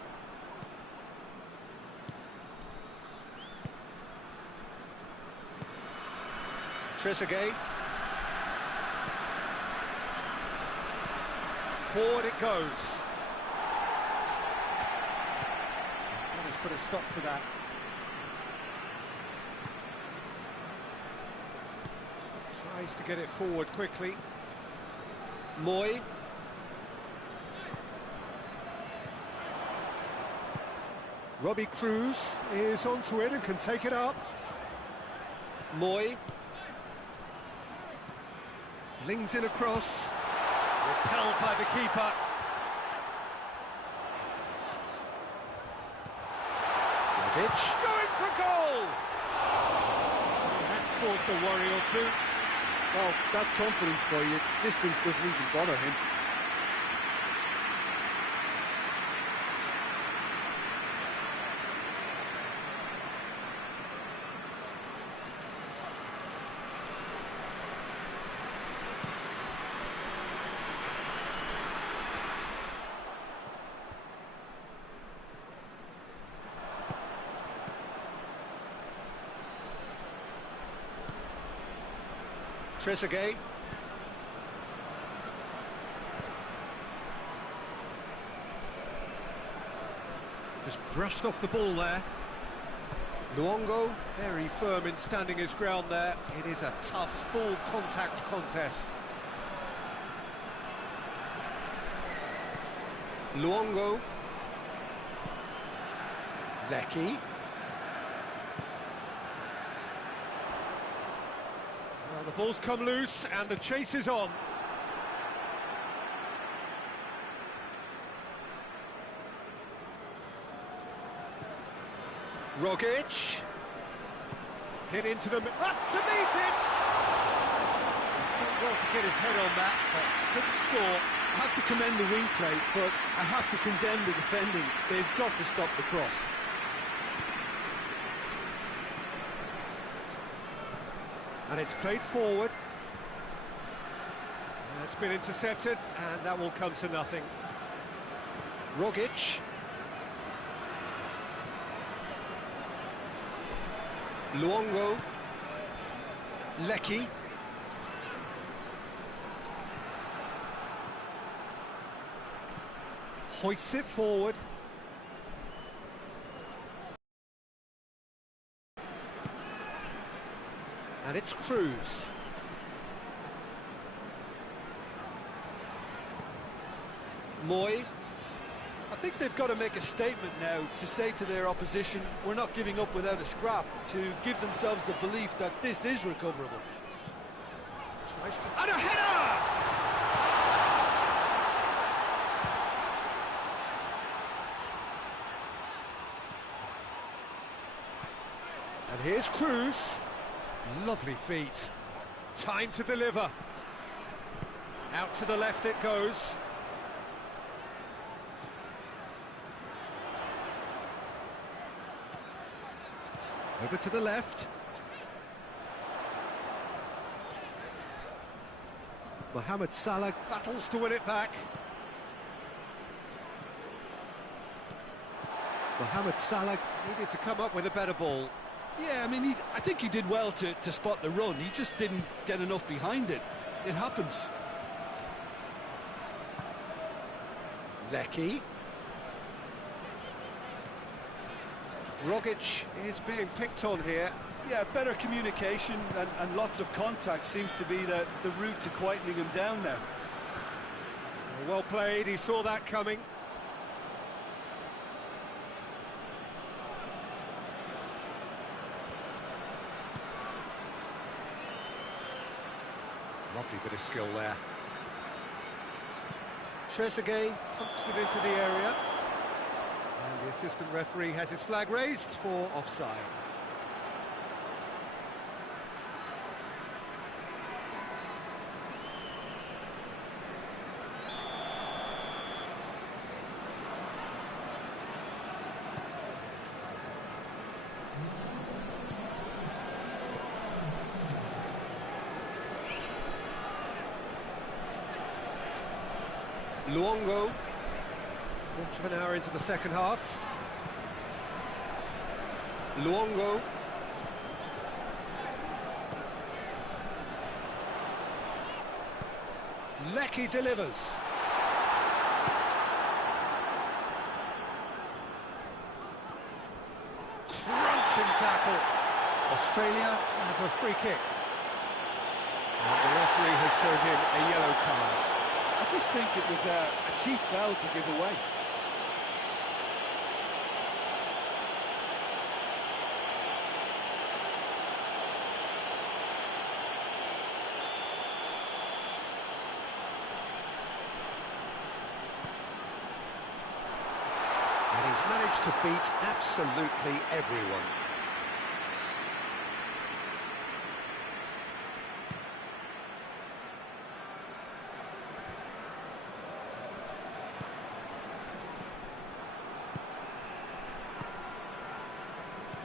Trezeguet. Forward it goes. That has put a stop to that. Tries to get it forward quickly. Moy. Robbie Cruz is onto it and can take it up. Moy. Flings it across. Repelled by the keeper. Jovic. Going for goal! That's caused a worry or two. Well, that's confidence for you. Distance doesn't even bother him. Trezeguet. Just brushed off the ball there. Luongo, very firm in standing his ground there. It is a tough, full contact contest. Luongo. Lecky. Well, the ball's come loose and the chase is on. Rogic. Hit into them, up to meet it! He's done well to get his head on that, but couldn't score. I have to commend the wing play, but I have to condemn the defending. They've got to stop the cross. And it's played forward. And it's been intercepted, and that will come to nothing. Rogic. Luongo. Lecky. Hoists it forward. And it's Cruz. Moy. I think they've got to make a statement now to say to their opposition, we're not giving up without a scrap, to give themselves the belief that this is recoverable. Tries to... And a header! And here's Cruz. Lovely feet. Time to deliver. Out to the left it goes. Over to the left. Mohamed Salah battles to win it back. Mohamed Salah needed to come up with a better ball. Yeah, I mean, I think he did well to spot the run. He just didn't get enough behind it. It happens. Lecky. Rogic is being picked on here. Yeah, better communication and lots of contact seems to be the route to quietening him down now. Well played, he saw that coming. Lovely bit of skill there. Trezeguet pumps it into the area. And the assistant referee has his flag raised for offside. Luongo, quarter of an hour into the second half. Luongo. Lecky delivers. Crunching tackle. Australia have a free kick. And the referee has shown him a yellow card. I just think it was a cheap foul to give away. And he's managed to beat absolutely everyone.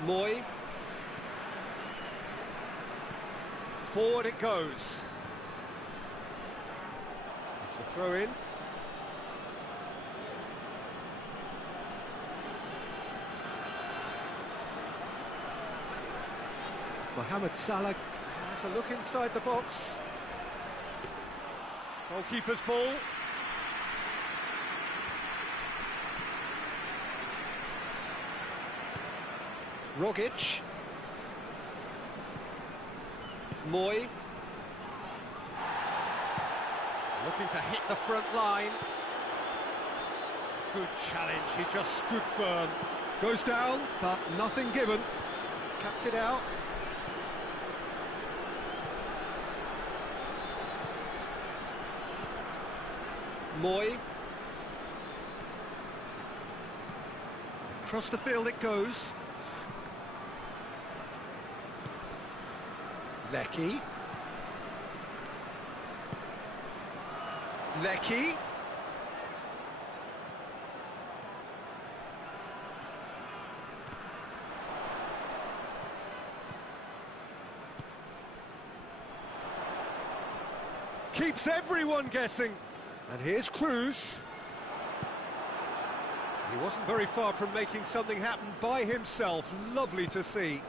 Moy. Forward it goes. It's a throw in. Mohamed Salah Has a look inside the box. Goalkeeper's ball. Rogic. Moy. Looking to hit the front line. Good challenge, he just stood firm. Goes down, but nothing given. Cuts it out. Moy. Across the field it goes. Lecky. Lecky. Keeps everyone guessing. And here's Cruz. He wasn't very far from making something happen by himself. Lovely to see.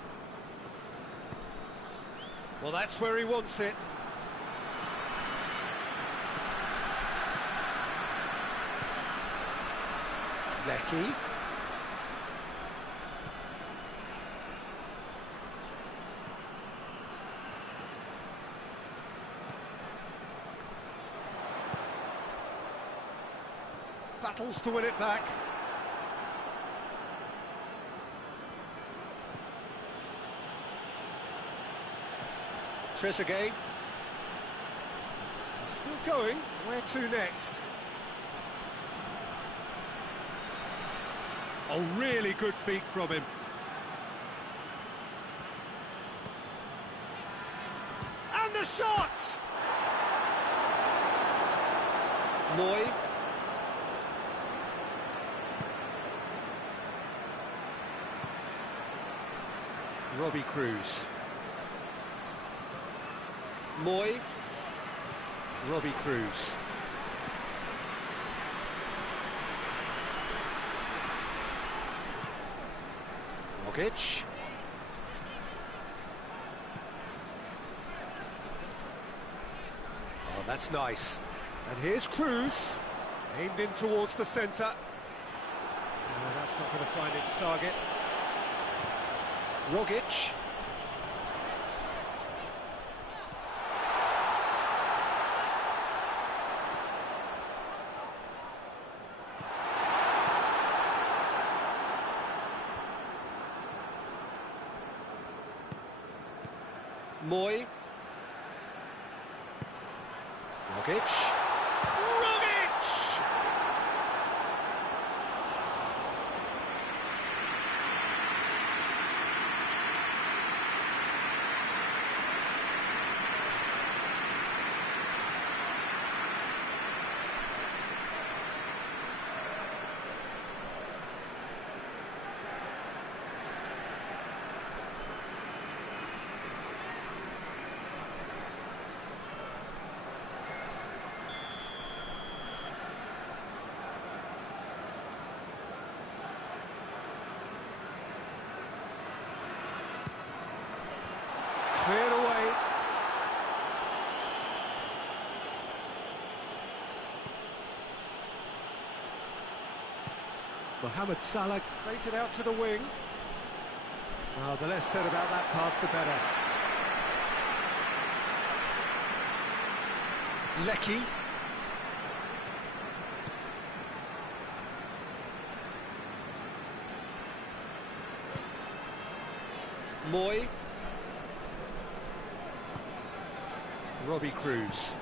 Well, that's where he wants it. Lecky. Battles to win it back. Trezeguet. Still going. Where to next? Oh, really good feet from him. And the shot! Moy. Robbie Cruz. Moy. Robbie Cruz. Rogic. Oh, that's nice. And here's Cruz. Aimed in towards the centre. Oh, that's not going to find its target. Rogic. Moy. Rogic. Rogic! Cleared away. Mohamed Salah plays it out to the wing. Well, the less said about that pass, the better. Lecky. Moy. Robbie Cruz.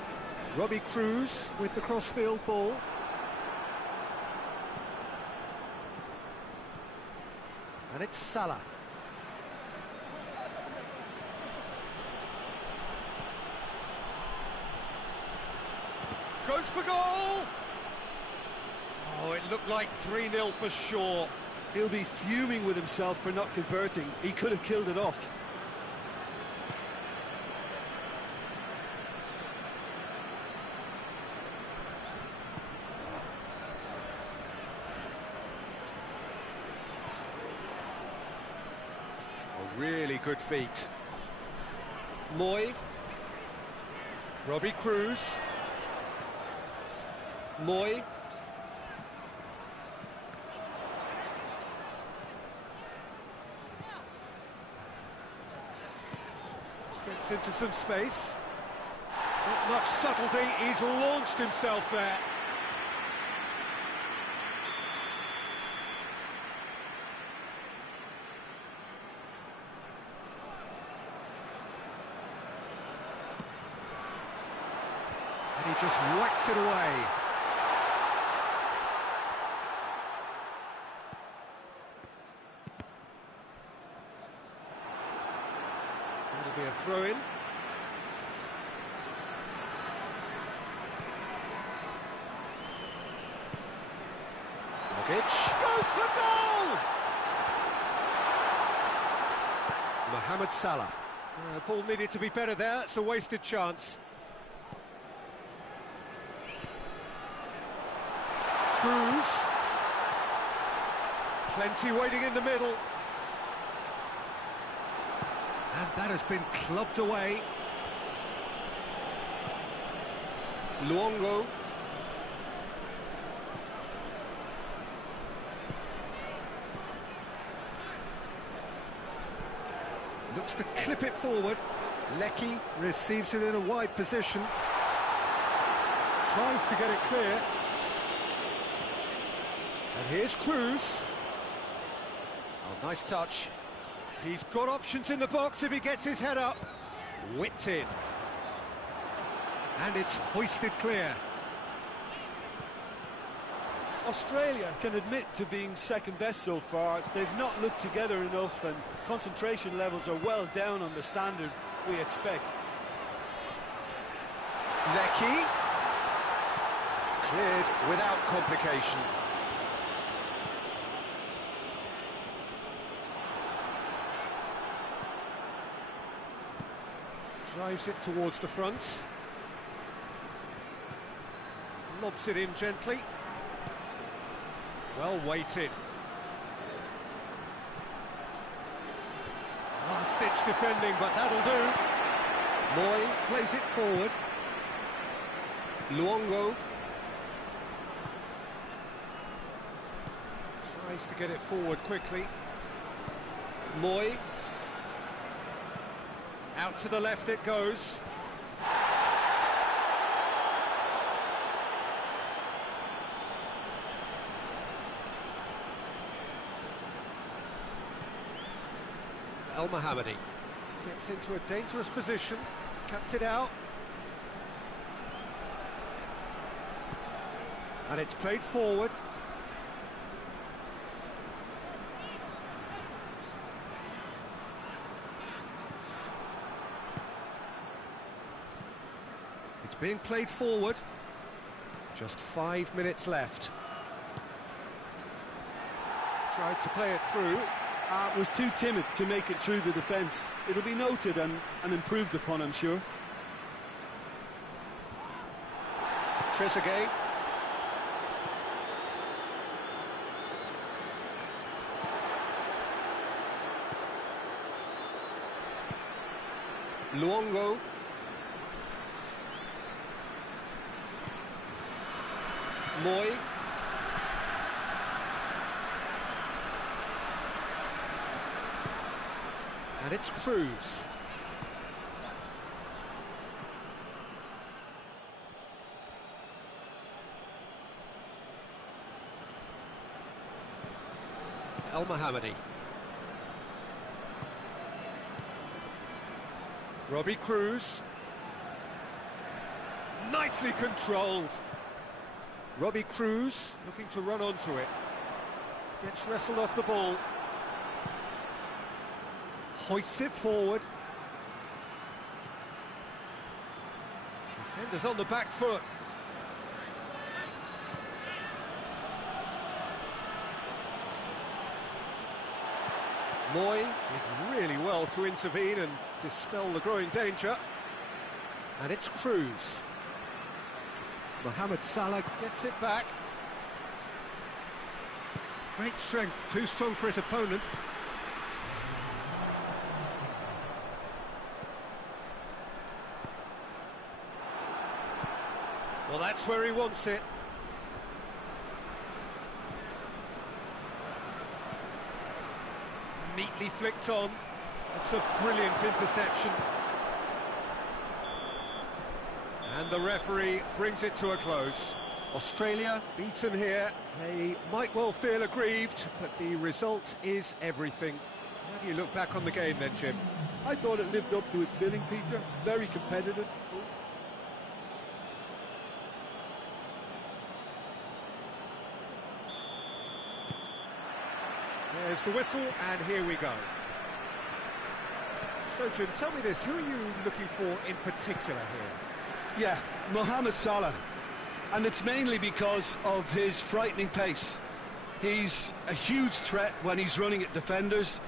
Robbie Cruz with the crossfield ball. And it's Salah. Goes for goal! Oh, it looked like 3-0 for sure. He'll be fuming with himself for not converting. He could have killed it off. Oh, really good feet. Moy. Robbie Cruz. Moy. Gets into some space. Not much subtlety, he's launched himself there. And he just whacks it away. It'll be a throw-in. Goes for goal! Mohamed Salah. Ball needed to be better there, it's a wasted chance. Cruz. Plenty waiting in the middle. And that has been clubbed away. Luongo. Looks to clip it forward. Lecky receives it in a wide position. Tries to get it clear. And here's Cruz. Oh, nice touch. He's got options in the box if he gets his head up. Whipped in. And it's hoisted clear. Australia can admit to being second best so far. They've not looked together enough, and concentration levels are well down on the standard we expect. Lecky. Cleared without complication. Drives it towards the front. Lobs it in gently. Well weighted. Last-ditch defending, but that'll do. Moy. Plays it forward. Luongo. Tries to get it forward quickly. Moy. Out to the left it goes. El Mohammadi gets into a dangerous position, cuts it out. And it's played forward. It's being played forward. Just 5 minutes left. Tried to play it through. Was too timid to make it through the defence. It'll be noted and improved upon, I'm sure. Trezeguet. Luongo. Moy. And it's Cruz. El Mohammadi. Robbie Cruz. Nicely controlled. Robbie Cruz looking to run onto it. Gets wrestled off the ball. Hoists it forward. Defenders on the back foot. Moy did really well to intervene and dispel the growing danger. And it's Cruz. Mohamed Salah gets it back. Great strength, too strong for his opponent. Well, that's where he wants it. Neatly flicked on. It's a brilliant interception. And the referee brings it to a close. Australia beaten here. They might well feel aggrieved, but the result is everything. How do you look back on the game then, Jim? I thought it lived up to its billing, Peter. Very competitive. There's the whistle, and here we go. So, Jim, tell me this, who are you looking for in particular here? Yeah, Mohamed Salah. And it's mainly because of his frightening pace. He's a huge threat when he's running at defenders,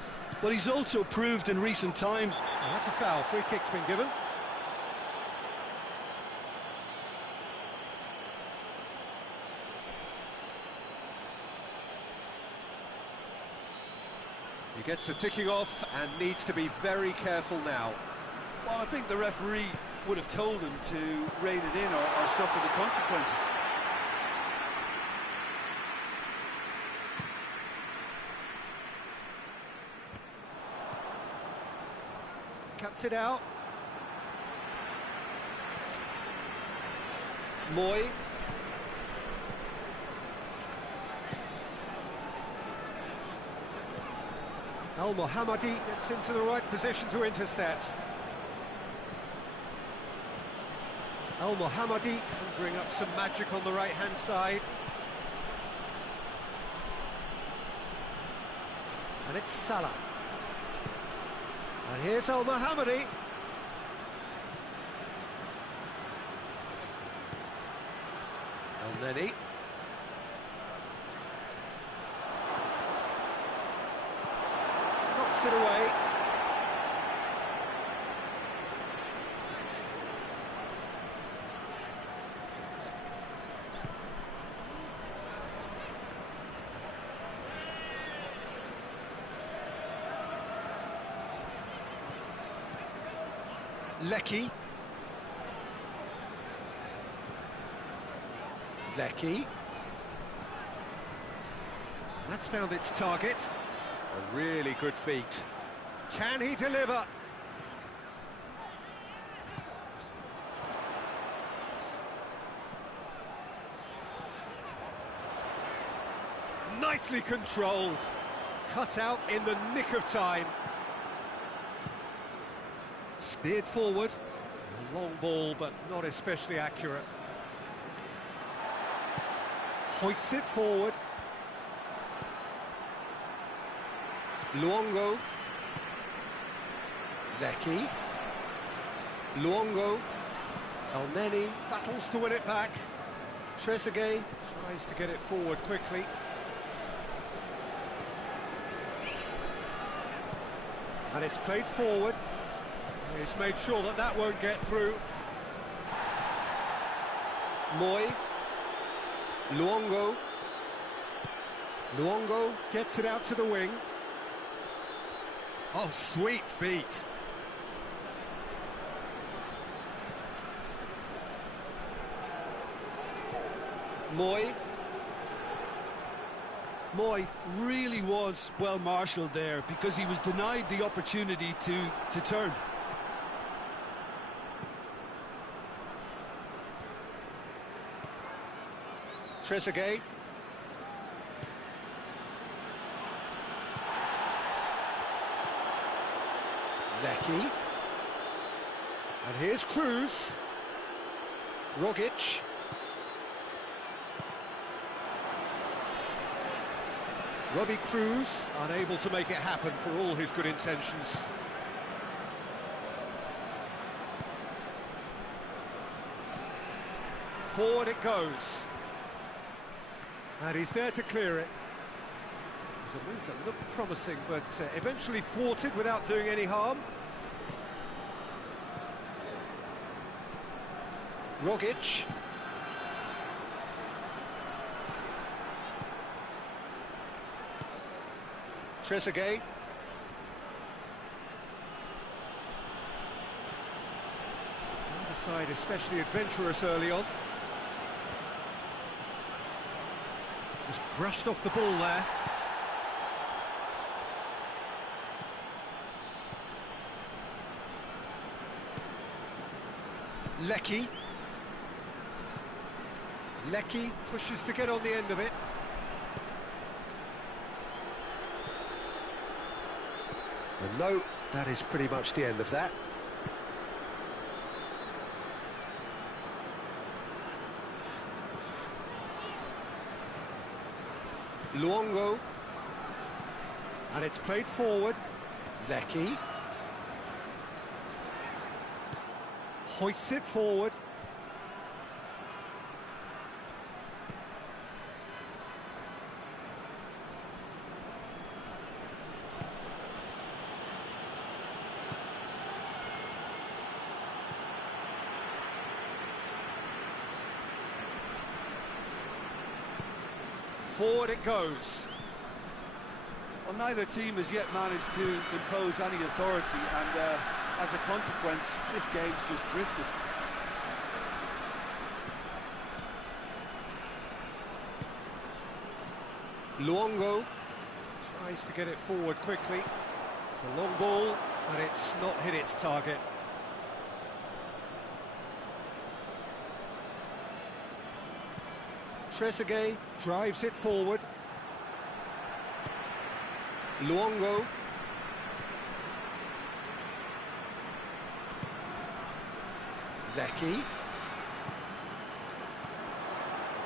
but he's also proved in recent times... Well, that's a foul. Free kick's been given. He gets the ticking off and needs to be very careful now. Well, I think the referee would have told him to rein it in or suffer the consequences. Cuts it out. Moy. Al-Mohammadi gets into the right position to intercept. Al-Mohammadi conjuring up some magic on the right-hand side. And it's Salah. And here's Al-Mohammadi. El-Neni. Knocks it away. Lecky. That's found its target. A really good feat. Can he deliver? Nicely controlled. Cut out in the nick of time. Steered forward. A long ball, but not especially accurate. Hoists it forward. Luongo. Lecky. Luongo. El-Neni battles to win it back. Trezeguet tries to get it forward quickly. And it's played forward. He's made sure that that won't get through. Moy. Luongo. Luongo gets it out to the wing. Oh, sweet feet. Moy. Moy really was well marshalled there because he was denied the opportunity to turn. Trezeguet. Lecky. And here's Cruz. Rogic. Robbie Cruz unable to make it happen for all his good intentions. Forward it goes. And he's there to clear it. It was a move that looked promising, but eventually thwarted without doing any harm. Rogic. Trezeguet. Neither side especially adventurous early on. Just brushed off the ball there. Lecky pushes to get on the end of it. And no, that is pretty much the end of that. Luongo. And it's played forward. Lecky. Hoists it forward. Forward it goes. Well, neither team has yet managed to impose any authority, and as a consequence, this game's just drifted. Luongo tries to get it forward quickly. It's a long ball, but it's not hit its target. Trezeguet drives it forward. Luongo. Lecky.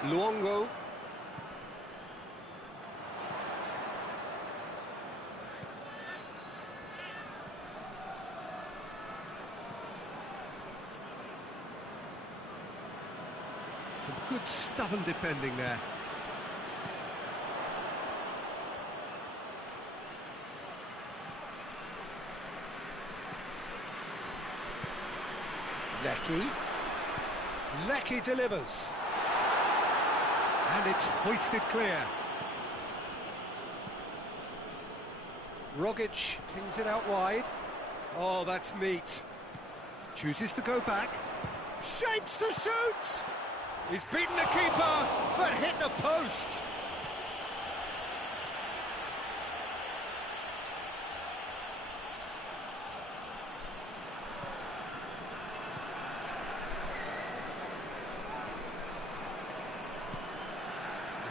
Luongo. Some good stubborn defending there. Lecky delivers. And it's hoisted clear. Rogic pings it out wide. Oh, that's neat. Chooses to go back. Shapes to shoot! He's beaten the keeper, but hit the post.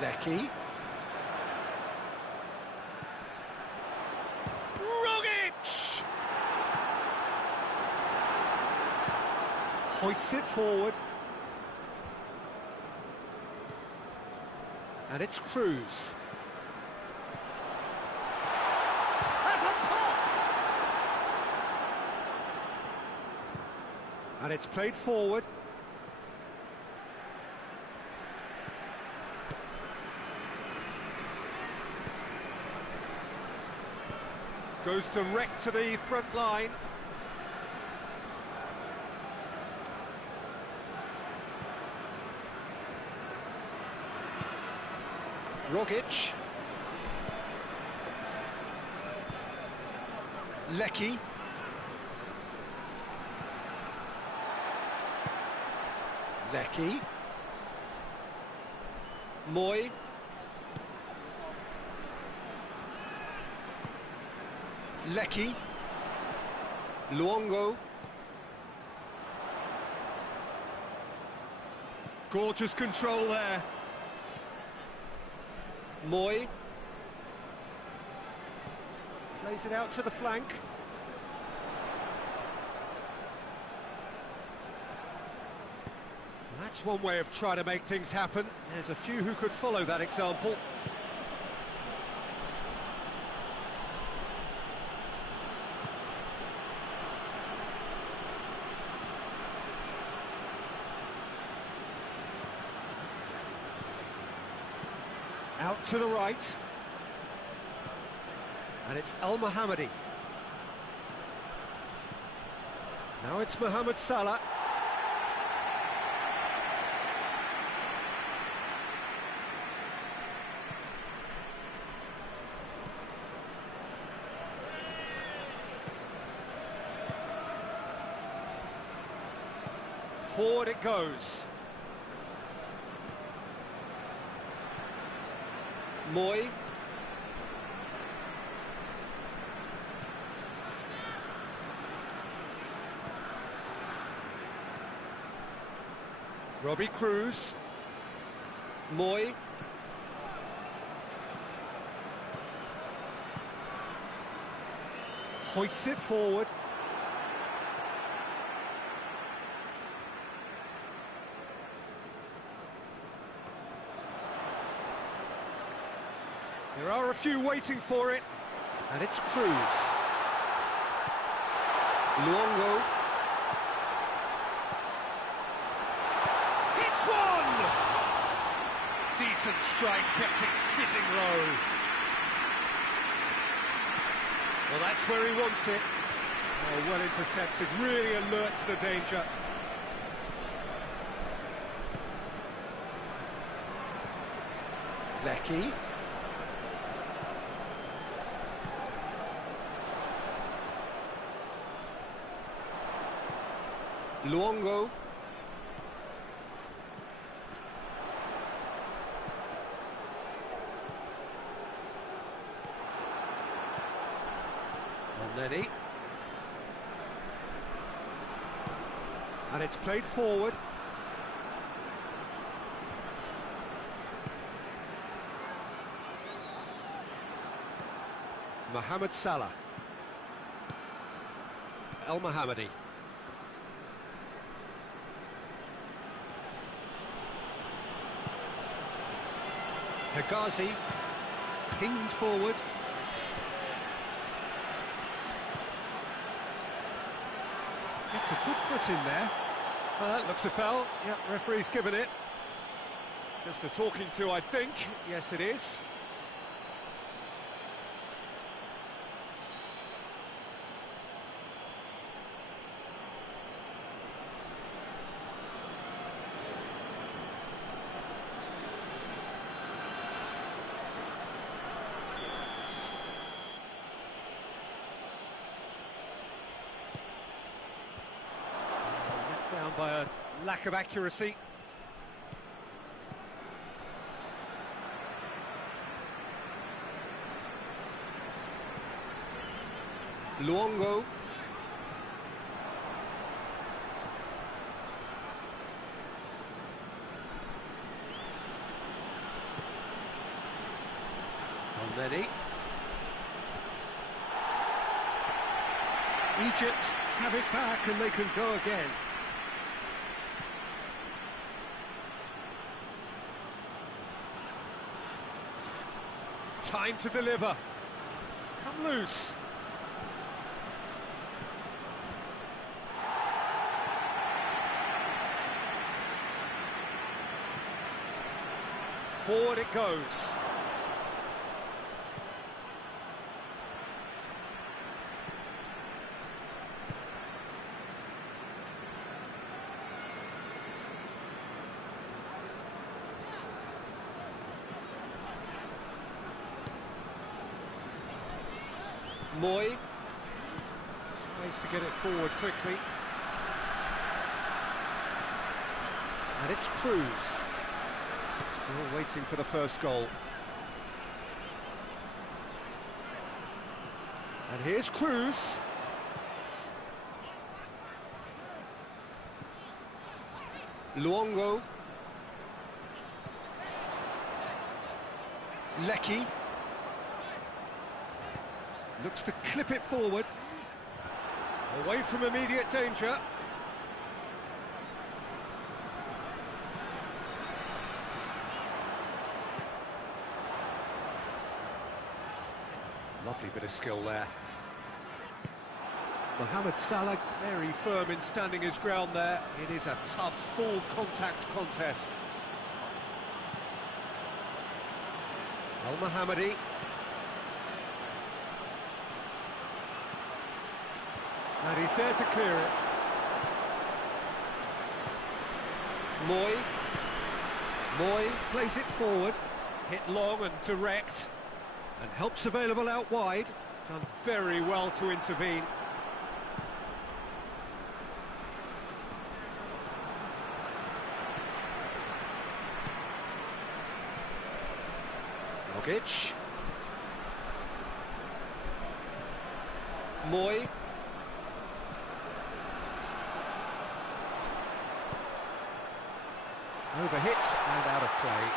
Lecky. Rogic! Hoists it forward. And it's Cruz. That's a pop! And it's played forward. Goes direct to the front line. Rogic. Lecky. Moy. Lecky. Luongo. Gorgeous control there. Moy. Plays it out to the flank. That's one way of trying to make things happen. There's a few who could follow that example. Out to the right. And it's Al-Mohammadi. Now it's Mohamed Salah. Forward it goes. Moy. Robbie Cruz. Moy. Hoists it forward. There are a few waiting for it, and it's Cruz. Luongo. Hits one! Decent strike, kept it fizzing low. Well, that's where he wants it. Oh, well intercepted, really alert to the danger. Lecky. Luongo. Lenny. And it's played forward. Mohamed Salah. El Mohammadi. Hegazi. Pinged forward. Gets a good foot in there. Looks a foul. Yeah, referee's given it. Just a talking to, I think. Yes, it is. Down by a lack of accuracy. Luongo. Lenny. Egypt have it back and they can go again. Time to deliver. It's come loose. Forward it goes. Moy tries to get it forward quickly. And it's Cruz. Still waiting for the first goal. And here's Cruz. Luongo. Lecky. Looks to clip it forward. Away from immediate danger. Lovely bit of skill there. Mohamed Salah very firm in standing his ground there. It is a tough, full contact contest. El Mohammadi. And he's there to clear it. Moy plays it forward. Hit long and direct. And helps available out wide. Done very well to intervene. Well, Jokic. Moy. Overhit and out of play.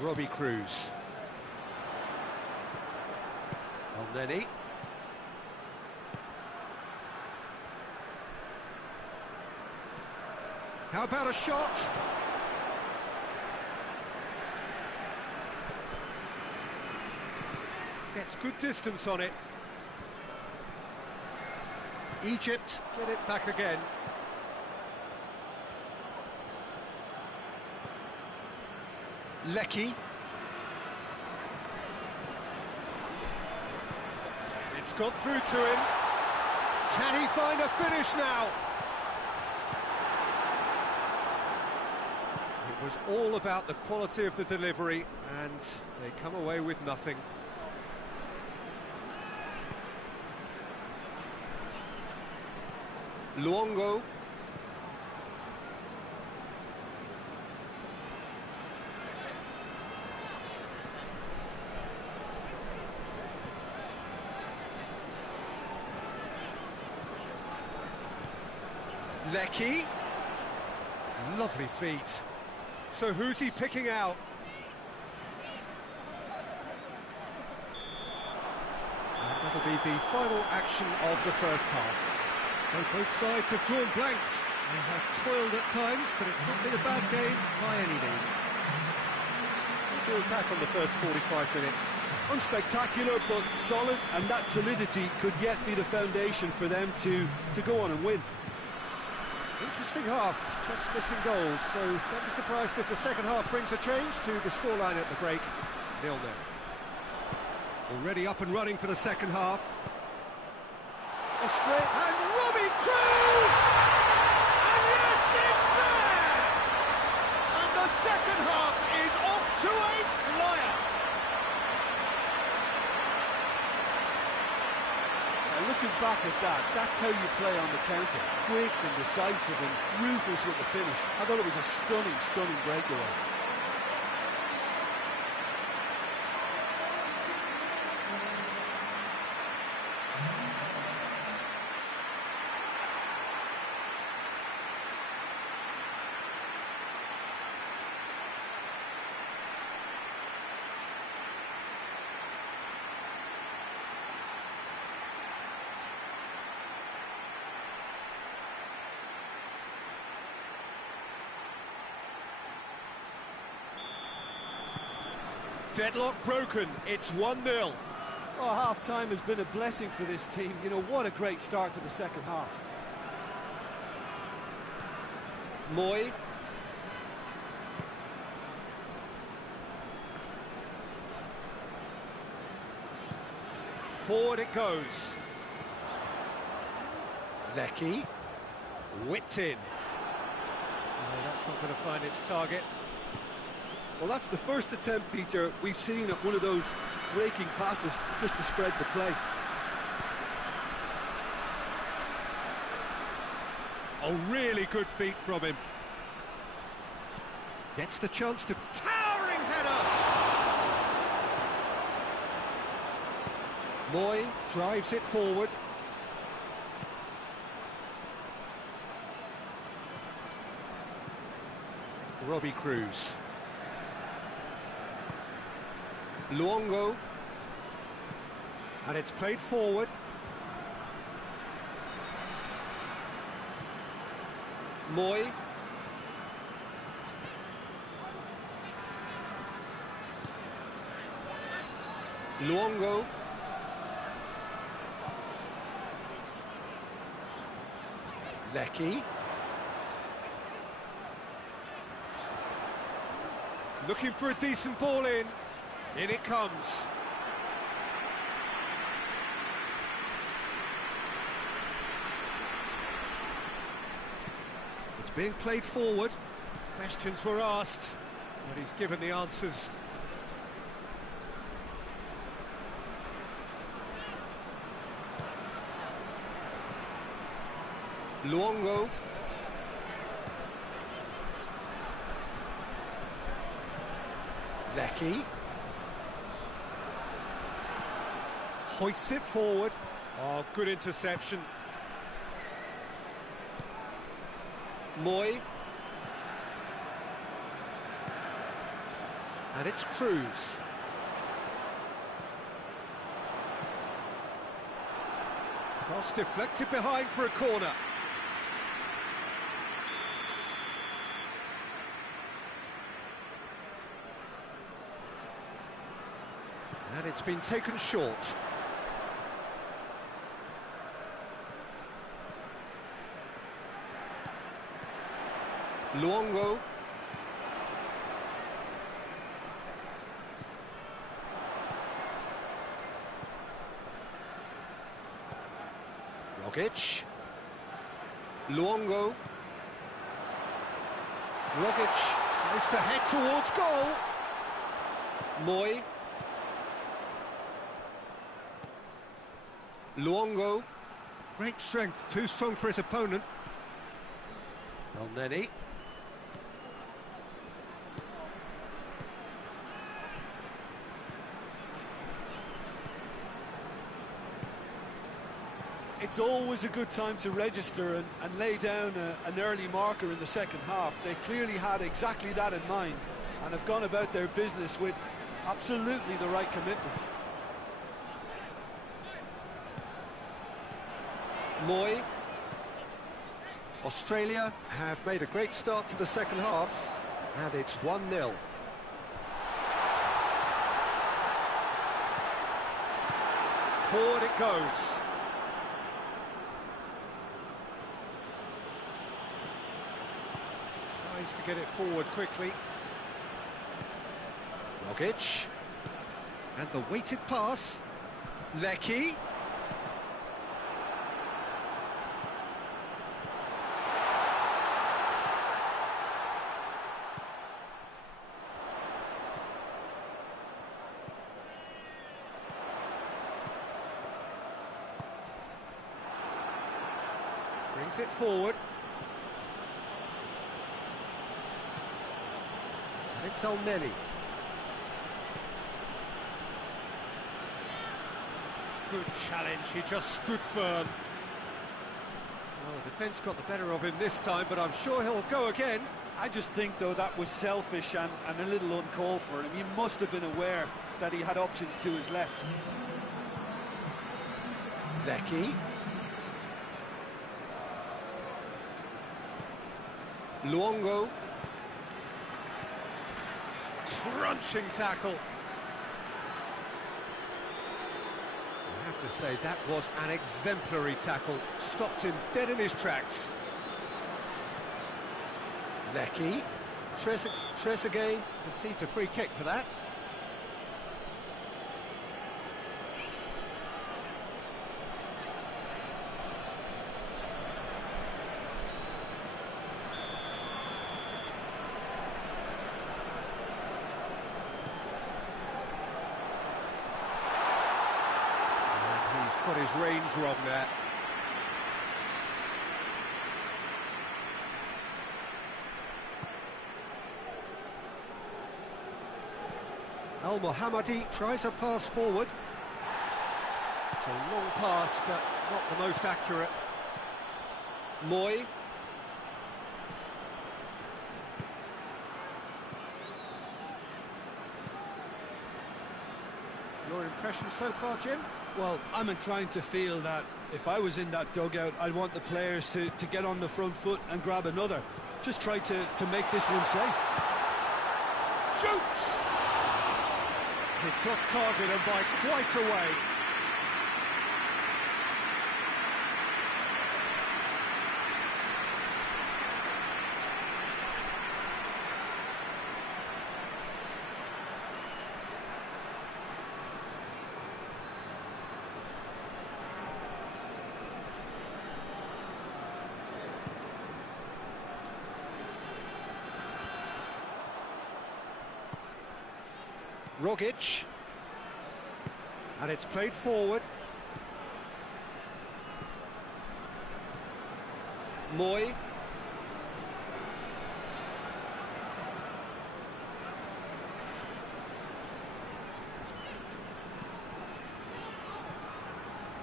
Robbie Cruz. Elneny. How about a shot? Gets good distance on it. Egypt get it back again. Lecky. It's got through to him. Can he find a finish now? It was all about the quality of the delivery, and they come away with nothing. Luongo. Lecky. Lovely feet. So who's he picking out? And that'll be the final action of the first half. So both sides have drawn blanks. They have toiled at times, but it's not been a bad game by any means. Drawn back on the first 45 minutes. Unspectacular, but solid, and that solidity could yet be the foundation for them to go on and win. Interesting half, just missing goals, so don't be surprised if the second half brings a change to the scoreline at the break. 0-0. Already up and running for the second half. And Robbie Cruz! And yes, it's there! And the second half is off to a flyer! Now, looking back at that, that's how you play on the counter. Quick and decisive and ruthless with the finish. I thought it was a stunning, stunning breakaway. Deadlock broken, it's 1-0. Oh, half-time has been a blessing for this team. You know, what a great start to the second half. Moy. Forward it goes. Lecky. Whipped in. No, that's not going to find its target. Well, that's the first attempt, Peter, we've seen at one of those raking passes just to spread the play. Oh, really good feet from him. Gets the chance to... Towering header! Moy drives it forward. Robbie Cruz. Luongo, and it's played forward. Moy. Luongo. Lecky. Looking for a decent ball in. In it comes. It's being played forward. Questions were asked. But he's given the answers. Luongo. Lecky. Hoists it forward. Oh, good interception. Moy. And it's Cruz. Cross deflected behind for a corner. And it's been taken short. Luongo. Rogic. Luongo. Rogic tries to head towards goal. Moy. Luongo. Great strength, too strong for his opponent. El Neni. It's always a good time to register and lay down an early marker in the second half. They clearly had exactly that in mind and have gone about their business with absolutely the right commitment. Moy. Australia have made a great start to the second half, and it's 1-0. Forward it goes. Tries to get it forward quickly. Rogic. And the weighted pass. Lecky. Brings it forward. And it's El Neni. Good challenge, he just stood firm. Well, the defence got the better of him this time, but I'm sure he'll go again. I just think, though, that was selfish and a little uncalled for him. He must have been aware that he had options to his left. Lecky. Luongo. Crunching tackle. I have to say, that was an exemplary tackle. Stopped him dead in his tracks. Lecky. Trezeguet concedes a free kick for that. Got his range wrong there. Al Mohammadi tries a pass forward. It's a long pass, but not the most accurate. Moy. Your impression so far, Jim? Well, I'm inclined to feel that if I was in that dugout, I'd want the players to get on the front foot and grab another. Just try to make this one safe. Shoots! It's off target and by quite a way. Rogic. And it's played forward. Moy.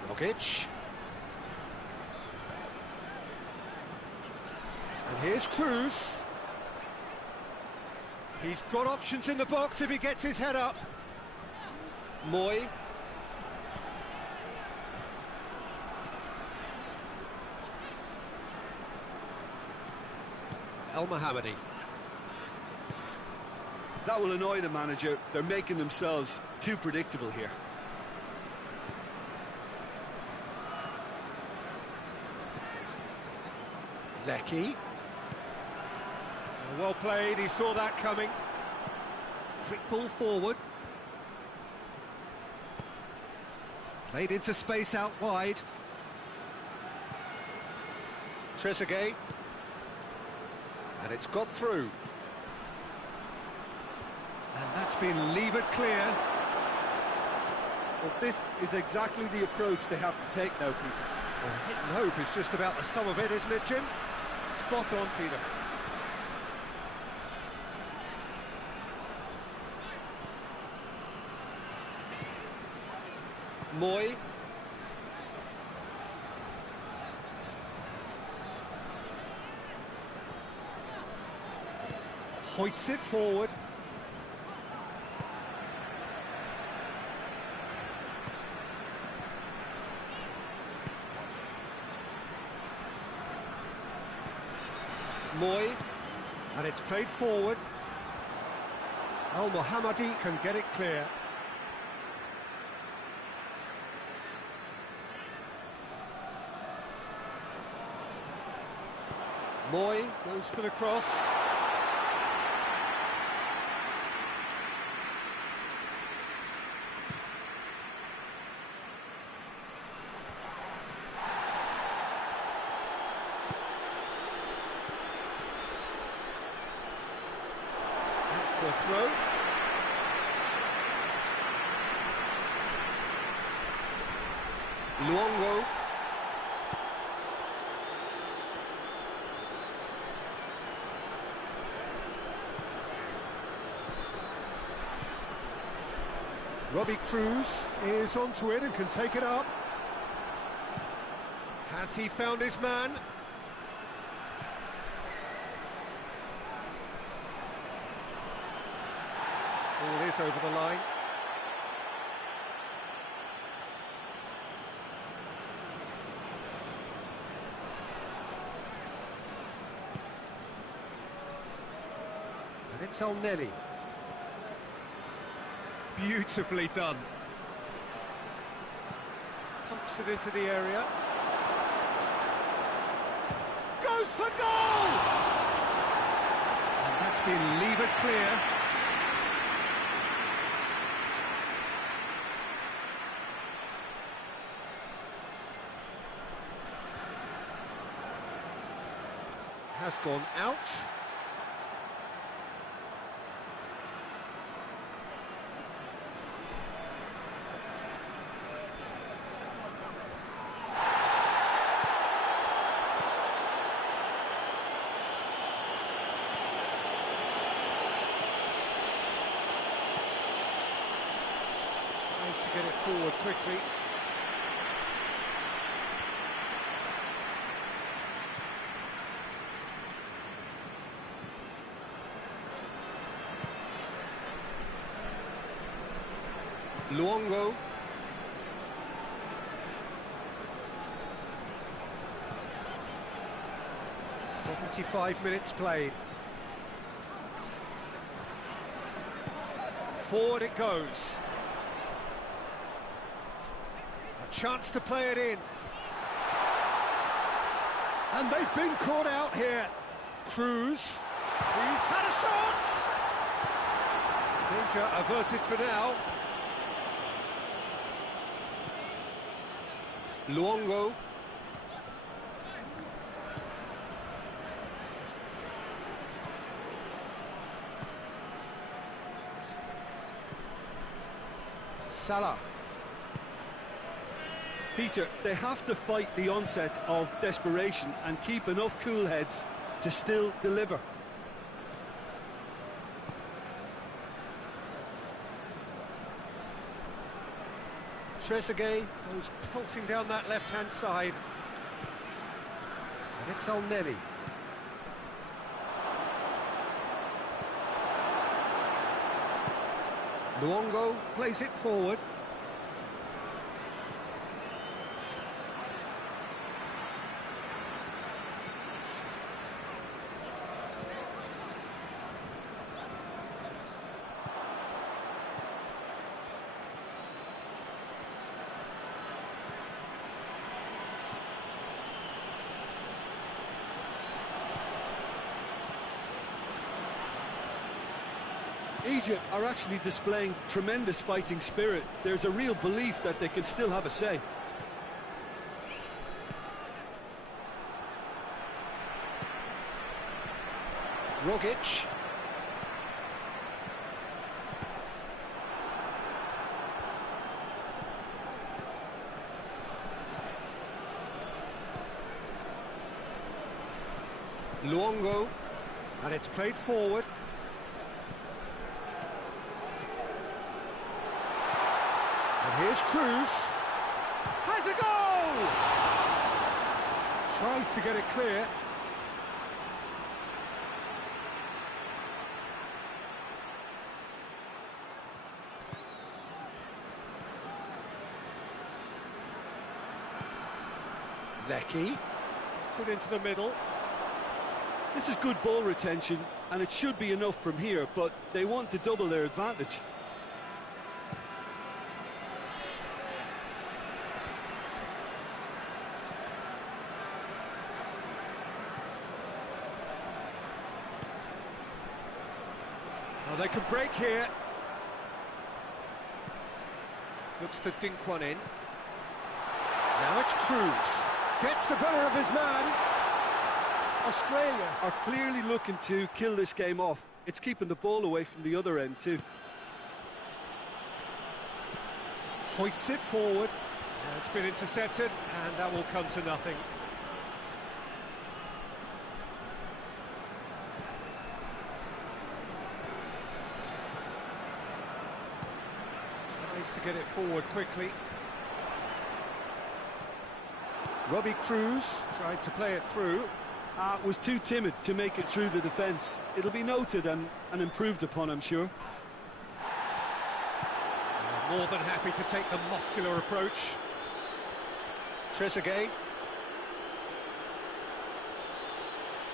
Rogic. And here's Cruz. He's got options in the box if he gets his head up. Moy. El Mohammadi. That will annoy the manager. They're making themselves too predictable here. Lecky. Well played, he saw that coming. Quick ball forward. Played into space out wide. Trezeguet. And it's got through. And that's been levered clear. Well, this is exactly the approach they have to take now, Peter. Well, hit and hope is just about the sum of it, isn't it, Jim? Spot on, Peter. Moy. Hoists it forward. Moy. And it's played forward. El Mohammadi can get it clear. Moy goes for the cross. Out for a throw. Luongo. Robbie Cruz is onto it and can take it up. Has he found his man? Ball is over the line. And it's El Neni. Beautifully done. Pumps it into the area. Goes for goal! And that's been levered clear. Has gone out. To get it forward quickly. Luongo. "75 minutes played. Forward it goes. Chance to play it in. And they've been caught out here. Cruz. He's had a shot! Danger averted for now. Luongo. Salah. Peter, they have to fight the onset of desperation and keep enough cool heads to still deliver. Trezeguet goes pulsing down that left-hand side. And it's Elneny. Luongo plays it forward. Egypt are actually displaying tremendous fighting spirit. There's a real belief that they can still have a say. Rogic. Luongo. And it's played forward. And here's Cruz. Has a goal! Tries to get it clear. Lecky. Gets it into the middle. This is good ball retention, and it should be enough from here, but they want to double their advantage. Oh, they can break here. Looks to dink one in. Now it's Cruz. Gets the better of his man. Australia are clearly looking to kill this game off. It's keeping the ball away from the other end too. Hoists it forward. It's been intercepted, and that will come to nothing. Tries to get it forward quickly. Robbie Cruz tried to play it through. Was too timid to make it through the defence. It'll be noted and improved upon, I'm sure. More than happy to take the muscular approach. Trezeguet.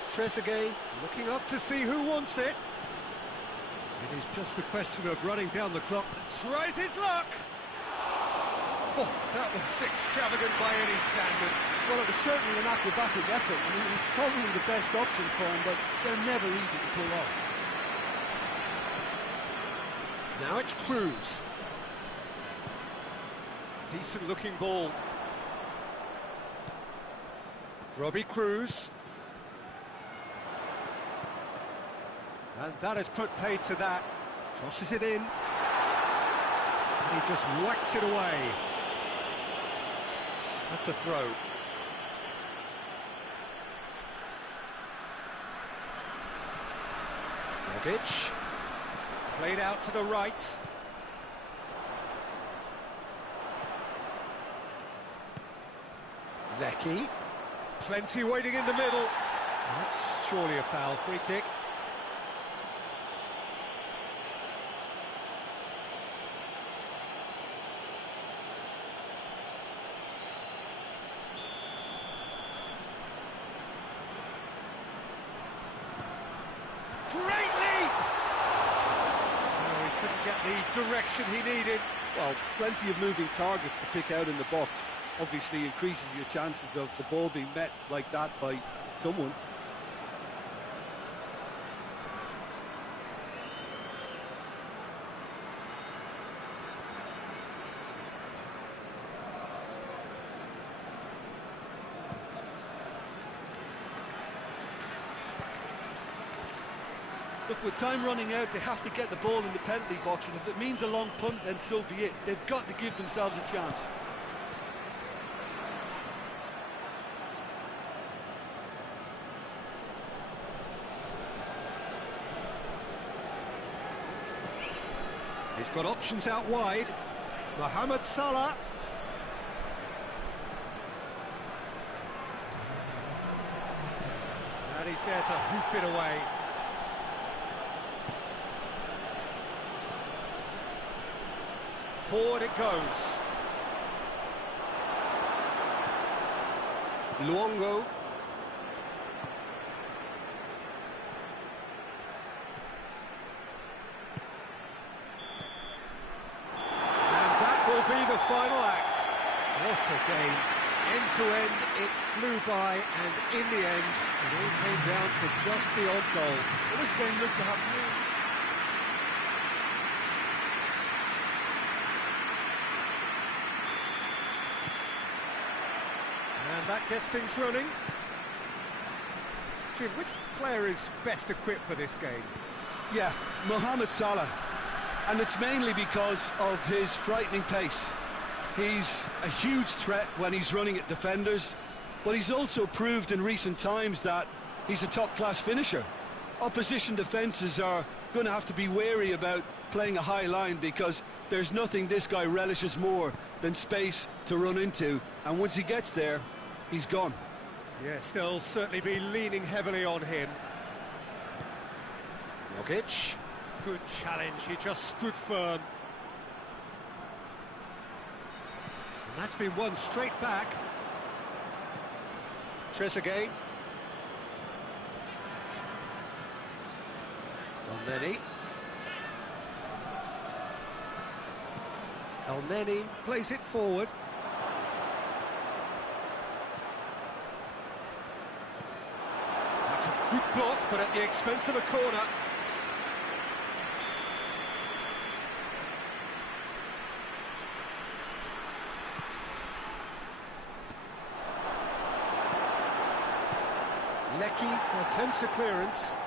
Trezeguet looking up to see who wants it. It is just a question of running down the clock. Tries his luck. Oh, that was extravagant by any standard. Well, it was certainly an acrobatic effort. I mean, it was probably the best option for him, but they're never easy to pull off. Now it's Cruz. Decent looking ball. Robbie Cruz. And that has put paid to that. Crosses it in. And he just whacks it away. That's a throw. Rogic. Played out to the right. Lecky. Plenty waiting in the middle. That's surely a foul. Free kick. Great leap! No, he couldn't get the direction he needed. Well, plenty of moving targets to pick out in the box. Obviously increases your chances of the ball being met like that by someone. Look, with time running out, they have to get the ball in the penalty box, and if it means a long punt, then so be it. They've got to give themselves a chance. He's got options out wide. Mohamed Salah. And he's there to hoof it away. Forward it goes. Luongo. And that will be the final act. What a game. End to end, it flew by, and in the end, it all came down to just the odd goal. Well, this game looked to have really... And that gets things running. Jim, which player is best equipped for this game? Yeah, Mohamed Salah. And it's mainly because of his frightening pace. He's a huge threat when he's running at defenders, but he's also proved in recent times that he's a top-class finisher. Opposition defences are going to have to be wary about playing a high line, because there's nothing this guy relishes more than space to run into, and once he gets there, he's gone. Yeah, still certainly be leaning heavily on him. Jokic. Good challenge, he just stood firm. And that's been won straight back. Trezeguet. El-Neni. El-Neni plays it forward. That's a good block, but at the expense of a corner. Lecky attempts a clearance.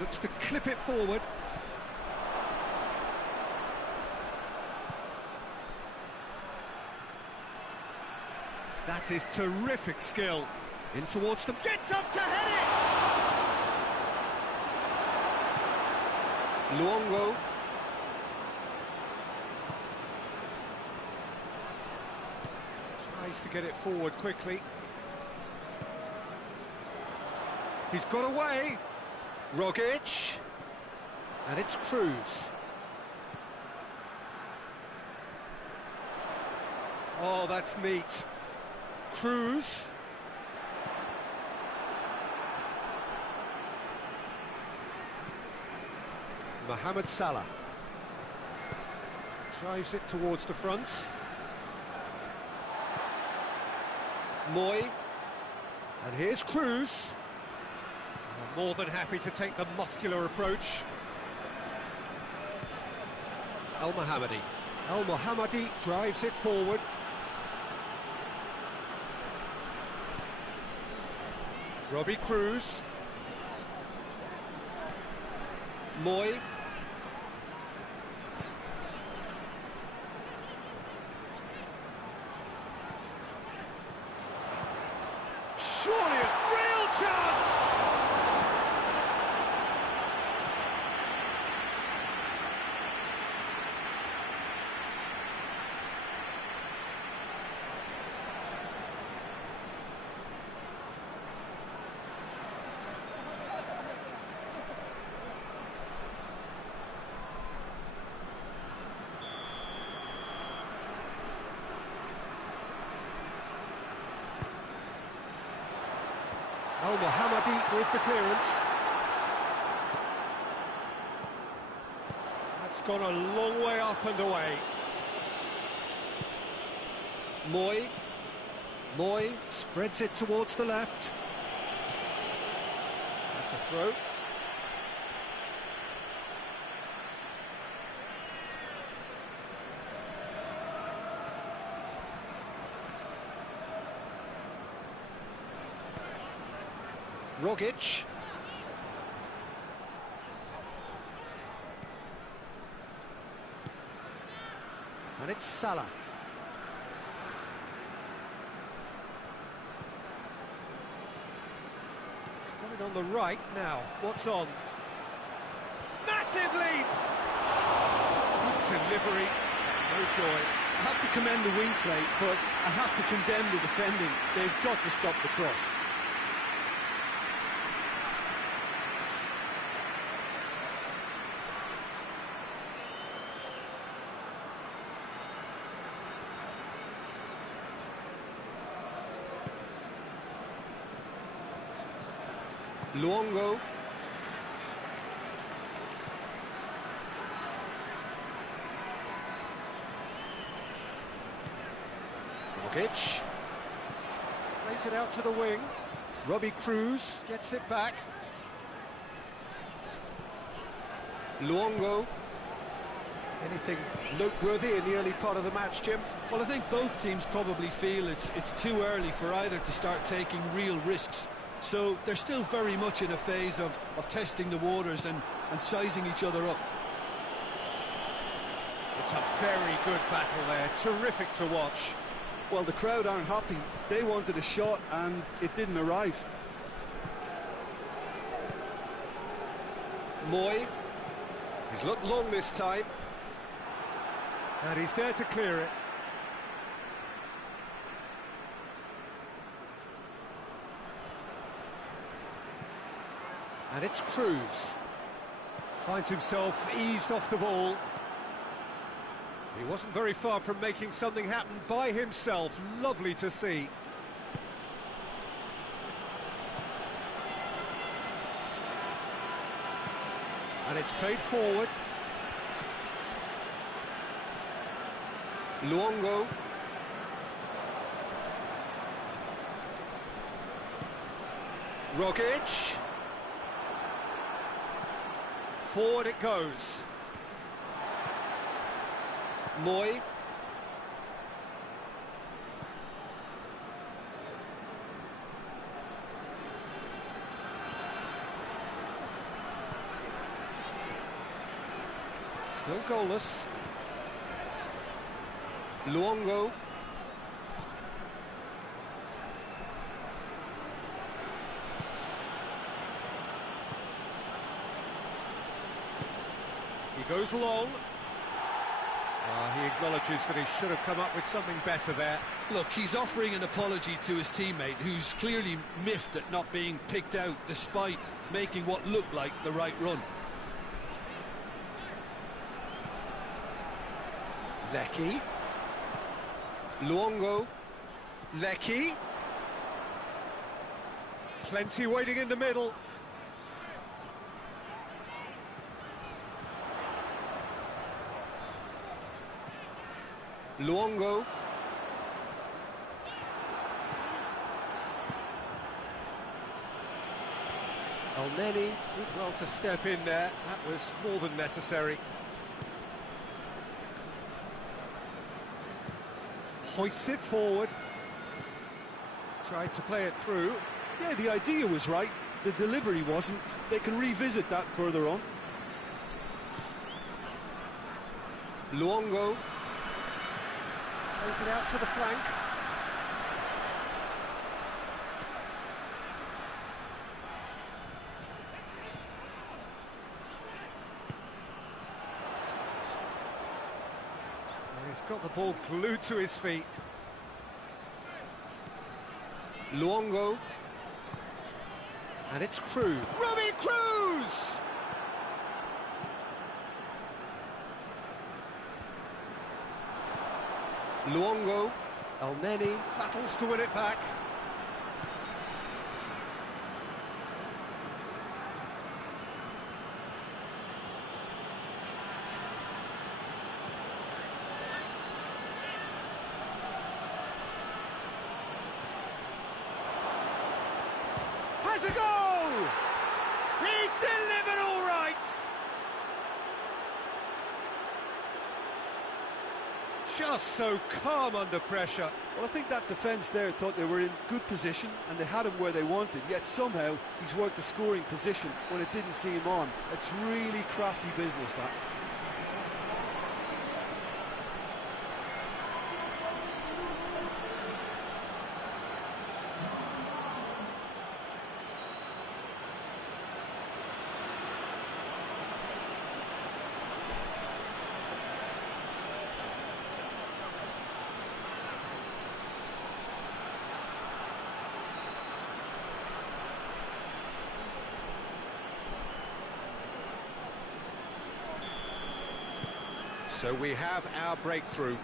Looks to clip it forward. That is terrific skill. In towards them, gets up to head it! Luongo. Tries to get it forward quickly. He's got away. Rogic. And it's Cruz. Oh, that's neat. Cruz. Mohamed Salah drives it towards the front. Moy, and here's Cruz. More than happy to take the muscular approach. El-Mohammadi. El-Mohammadi drives it forward. Robbie Cruz. Moy. Surely a real chance! El-Mohammadi with the clearance. That's gone a long way up and away. Moy. Moy spreads it towards the left. That's a throw. Rogic. And it's Salah. He's coming on the right now. What's on? Massive leap! Good delivery. No joy. I have to commend the wing play, but I have to condemn the defending. They've got to stop the cross. Luongo. Rogic. Plays it out to the wing. Robbie Cruz gets it back. Luongo. Anything noteworthy in the early part of the match, Jim? Well, I think both teams probably feel it's too early for either to start taking real risks. So they're still very much in a phase of testing the waters and sizing each other up. It's a very good battle there, terrific to watch. Well, the crowd aren't happy. They wanted a shot and it didn't arrive. Moy. He's looked long this time. And he's there to clear it. And it's Cruz. Finds himself eased off the ball. He wasn't very far from making something happen by himself. Lovely to see. And it's played forward. Luongo. Rogic. Forward it goes. Moy. Still goalless. Luongo. He goes long. He acknowledges that he should have come up with something better there. Look, he's offering an apology to his teammate, who's clearly miffed at not being picked out despite making what looked like the right run. Lecky. Luongo. Lecky. Plenty waiting in the middle. Luongo. Elneny did well to step in there. That was more than necessary. Hoists it forward. Tried to play it through. Yeah, the idea was right. The delivery wasn't. They can revisit that further on. Luongo. Plays it out to the flank. He's got the ball glued to his feet. Luongo. And it's Cruz. Robbie Cruz! Luongo. Elneny battles to win it back. Has a goal! He's delivered all right! Just so calm under pressure. Well, I think that defence there thought they were in good position and they had him where they wanted, yet somehow he's worked a scoring position when it didn't see him on. It's really crafty business, that. So we have our breakthrough.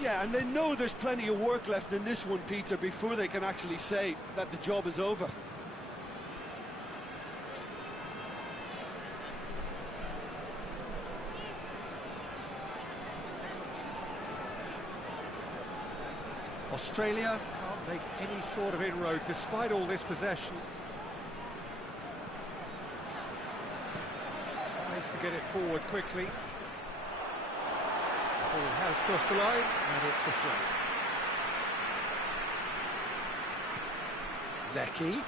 Yeah, and they know there's plenty of work left in this one, Peter, before they can actually say that the job is over. Australia can't make any sort of inroad despite all this possession. Tries to get it forward quickly. Ball has crossed the line, and it's a throw. Lecky.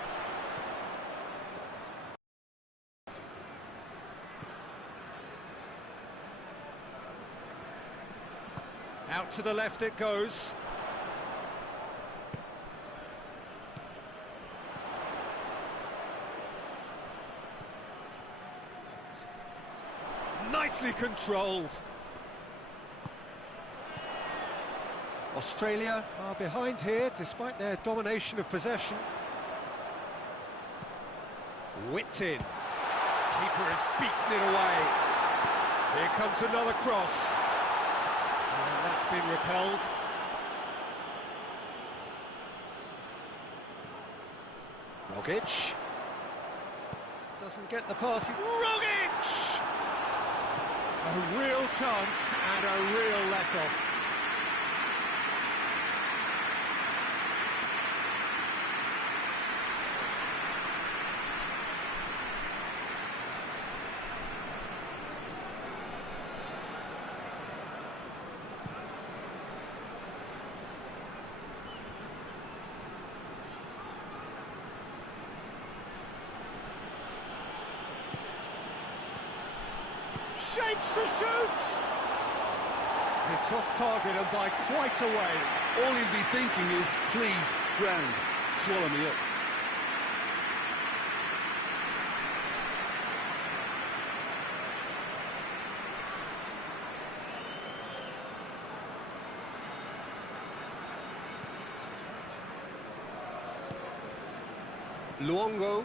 Out to the left it goes. Nicely controlled. Australia are behind here, despite their domination of possession. Whipped in. Keeper has beaten it away. Here comes another cross. And that's been repelled. Rogic. Doesn't get the passing. Rogic! A real chance and a real let-off. Shapes to shoot! It's off target and by quite a way. All he'll be thinking is, please, ground, swallow me up. Luongo.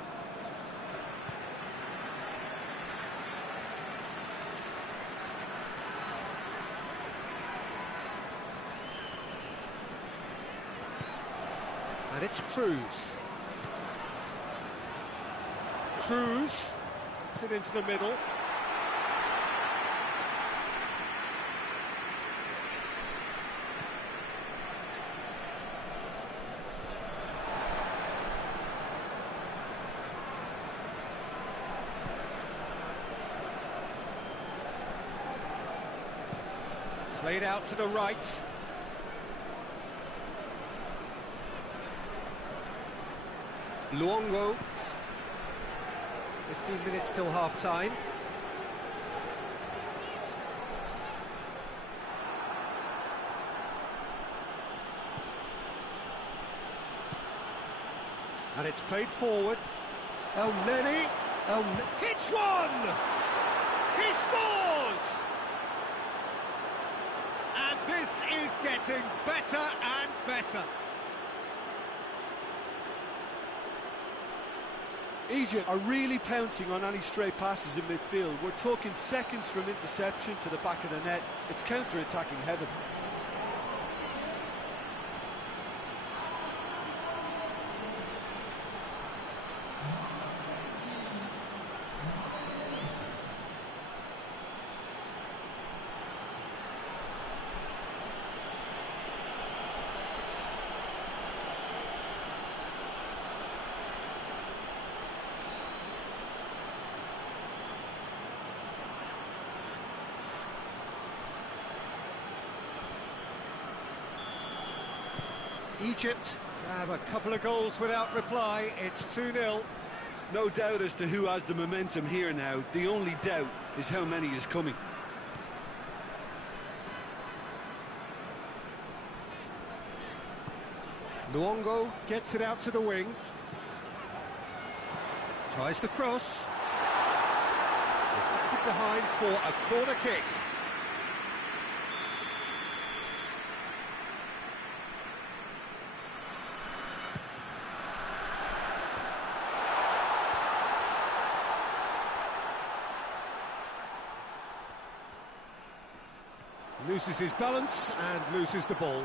And it's Cruz. Cruz gets it into the middle. Played out to the right. Luongo. 15 minutes till half-time. And it's played forward. El Neni. Hits one! He scores! And this is getting better and better. Egypt are really pouncing on any stray passes in midfield. We're talking seconds from interception to the back of the net. It's counter-attacking heaven. Egypt have a couple of goals without reply. It's 2-0. No doubt as to who has the momentum here now. The only doubt is how many is coming. Luongo gets it out to the wing. Tries the cross. Deflected behind for a corner kick. Loses his balance and loses the ball.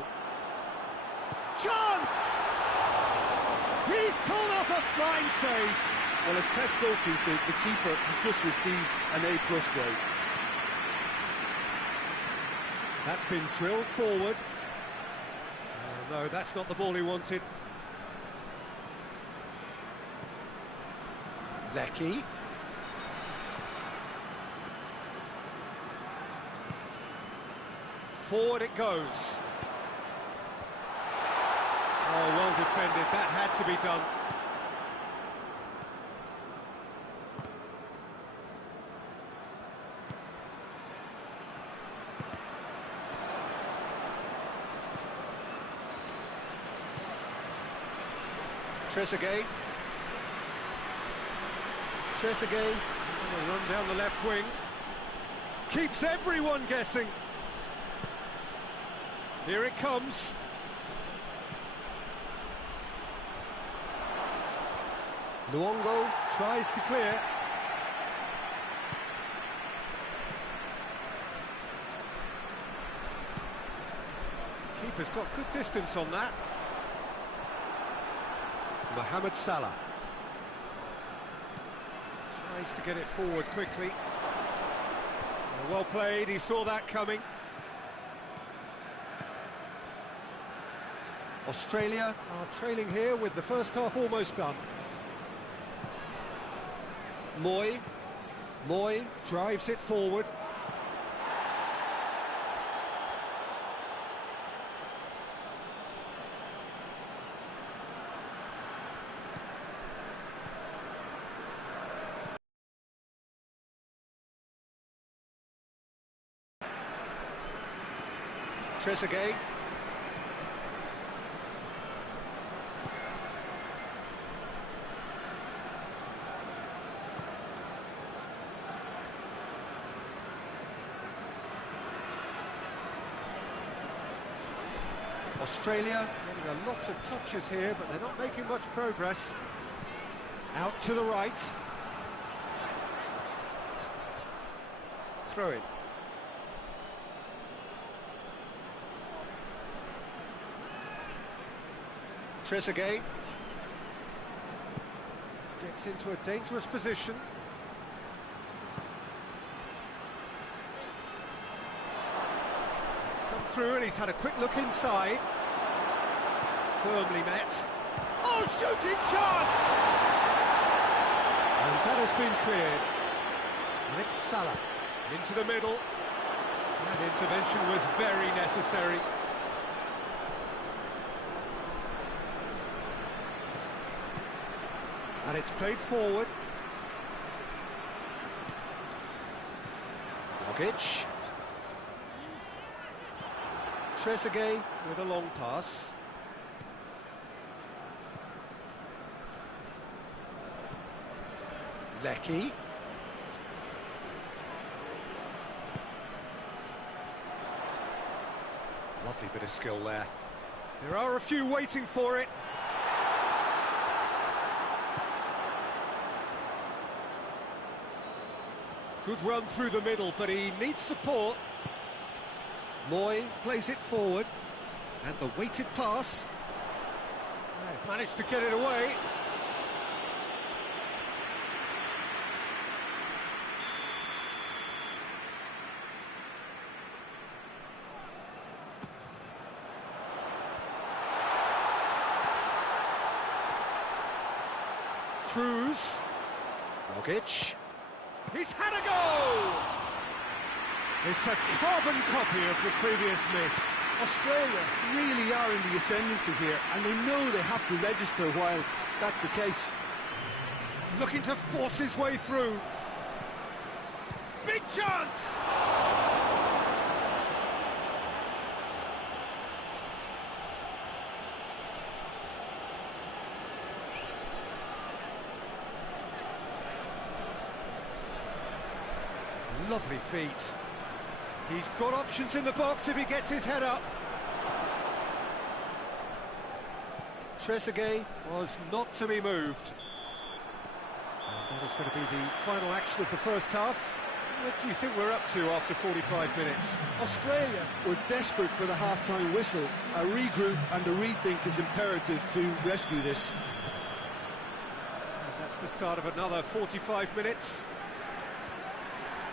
Chance! He's pulled off a fine save. Well, as test goalkeeper, the keeper has just received an A+ grade. That's been drilled forward. Oh, no, that's not the ball he wanted. Lecky. Forward it goes. Oh, well defended. That had to be done. Trezeguet. He's on a run down the left wing. Keeps everyone guessing. Here it comes. Luongo tries to clear. Keeper's got good distance on that. Mohamed Salah. Tries to get it forward quickly. Well played, he saw that coming. Australia are trailing here with the first half almost done. Moy drives it forward. Trezeguet. Australia getting a lot of touches here, but they're not making much progress. Out to the right. Throw in. Trezeguet gets into a dangerous position. He's come through and he's had a quick look inside. Firmly met. Oh, shooting chance! And that has been cleared. And it's Salah into the middle. That intervention was very necessary. And it's played forward. Rogic. Trezeguet with a long pass. Lecky. Lovely bit of skill there. There are a few waiting for it. Good run through the middle, but he needs support. Moy plays it forward, and the weighted pass. They've managed to get it away. Cruz. Rogic. He's had a go! It's a carbon copy of the previous miss. Australia really are in the ascendancy here, and they know they have to register while that's the case. Looking to force his way through. Big chance! Lovely feet. He's got options in the box if he gets his head up. Trezeguet was not to be moved. And that is going to be the final action of the first half. What do you think we're up to after 45 minutes? Australia were desperate for the half-time whistle. A regroup and a rethink is imperative to rescue this. And that's the start of another 45 minutes.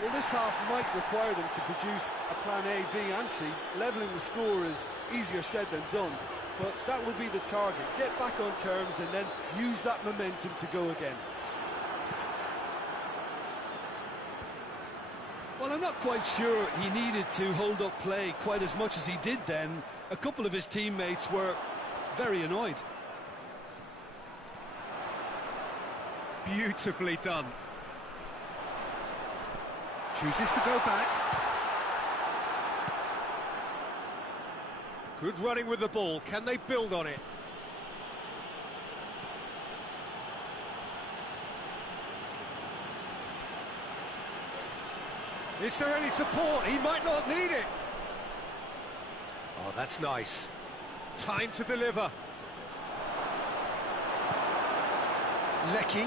Well, this half might require them to produce a plan A, B and C. Levelling the score is easier said than done, but that will be the target. Get back on terms and then use that momentum to go again. Well, I'm not quite sure he needed to hold up play quite as much as he did then. A couple of his teammates were very annoyed. Beautifully done. Chooses to go back. Good running with the ball. Can they build on it? Is there any support? He might not need it. Oh, that's nice. Time to deliver. Lecky.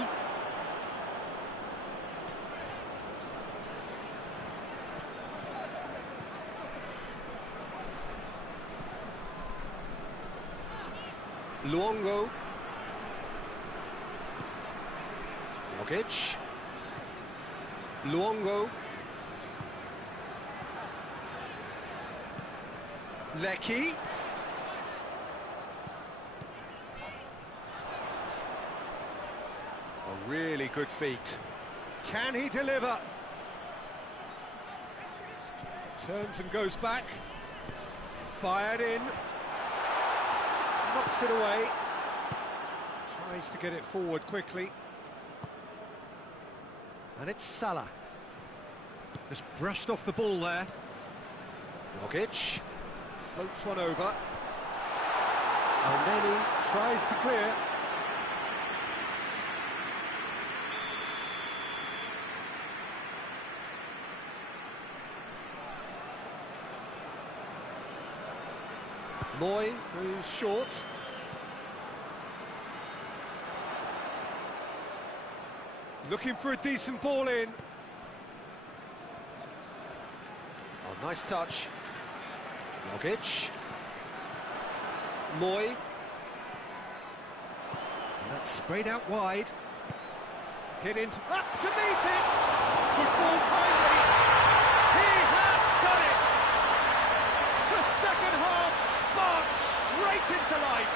Luongo. Jokic. Luongo. Lecky. A really good feat. Can he deliver? Turns and goes back. Fired in. Knocks it away. Tries to get it forward quickly. And it's Salah. Just brushed off the ball there. Jokic. Floats one over. And then he tries to clear. Moy goes short. Looking for a decent ball in. Oh, nice touch. Jokic. Moy. And that's sprayed out wide. Hit into... Up to meet it! Good ball kindly. He has done it! The second half sparked straight into life.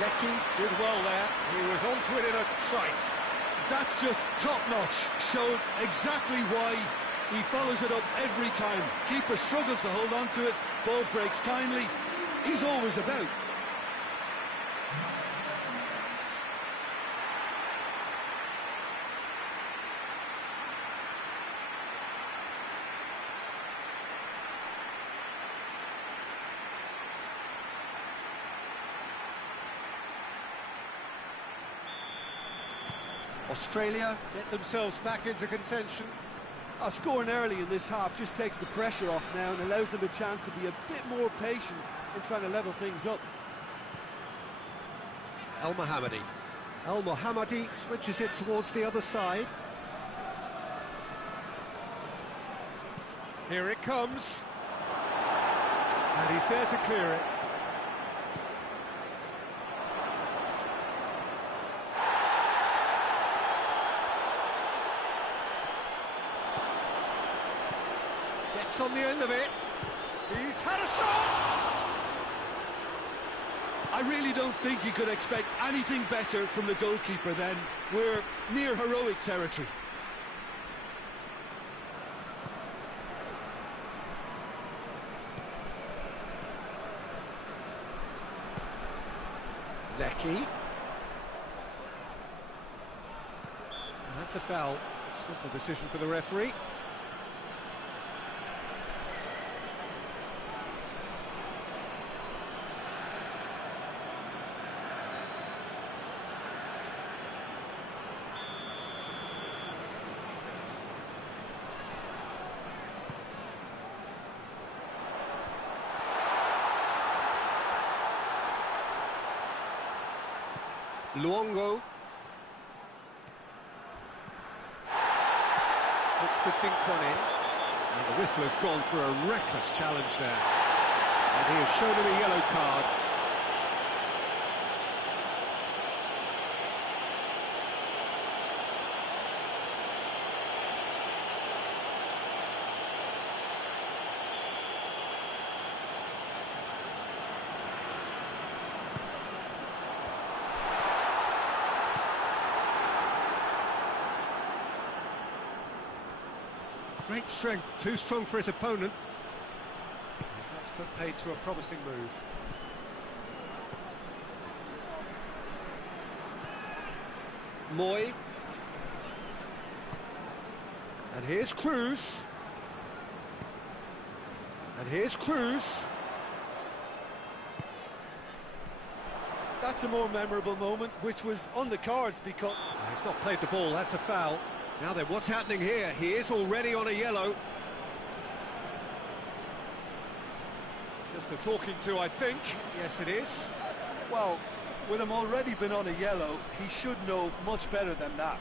Lecky did well there. He was onto it in a trice. That's just top-notch. Showed exactly why he follows it up every time. Keeper struggles to hold on to it. Ball breaks kindly. He's always about. Australia get themselves back into contention. Scoring early in this half just takes the pressure off now and allows them a chance to be a bit more patient in trying to level things up. El Mohammadi. El Mohammadi switches it towards the other side. Here it comes. And he's there to clear it. Gets on the end of it. He's had a shot! I really don't think you could expect anything better from the goalkeeper then. We're near heroic territory. key. And that's a foul. Simple decision for the referee. Luongo. Looks to dink one in. And the whistler's gone for a reckless challenge there. And he has shown him a yellow card. Great strength, too strong for his opponent. And that's put paid to a promising move. Moy. And here's Cruz. And here's Cruz. That's a more memorable moment, which was on the cards because... He's not played the ball, that's a foul. Now then, what's happening here? He is already on a yellow. Just a talking to, I think. Yes, it is. Well, with him already been on a yellow, he should know much better than that.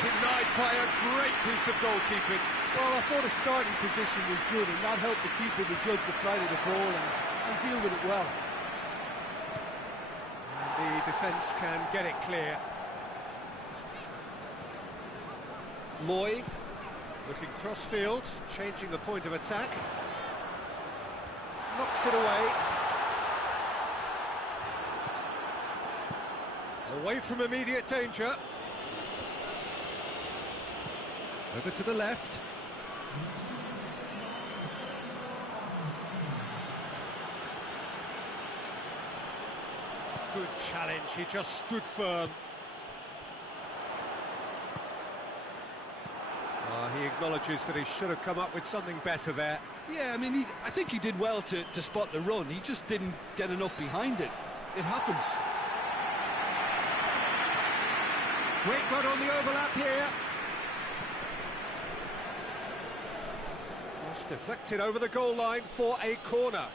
Denied by a great piece of goalkeeping. Well, I thought his starting position was good, and that helped the keeper to judge the flight of the ball and deal with it well. And the defence can get it clear. Moy, looking cross-field, changing the point of attack. Knocks it away. Away from immediate danger. Over to the left. Good challenge, he just stood firm. He acknowledges that he should have come up with something better there. Yeah, I mean, I think he did well to spot the run. He just didn't get enough behind it. It happens. Great run on the overlap here. Cross deflected over the goal line for a corner.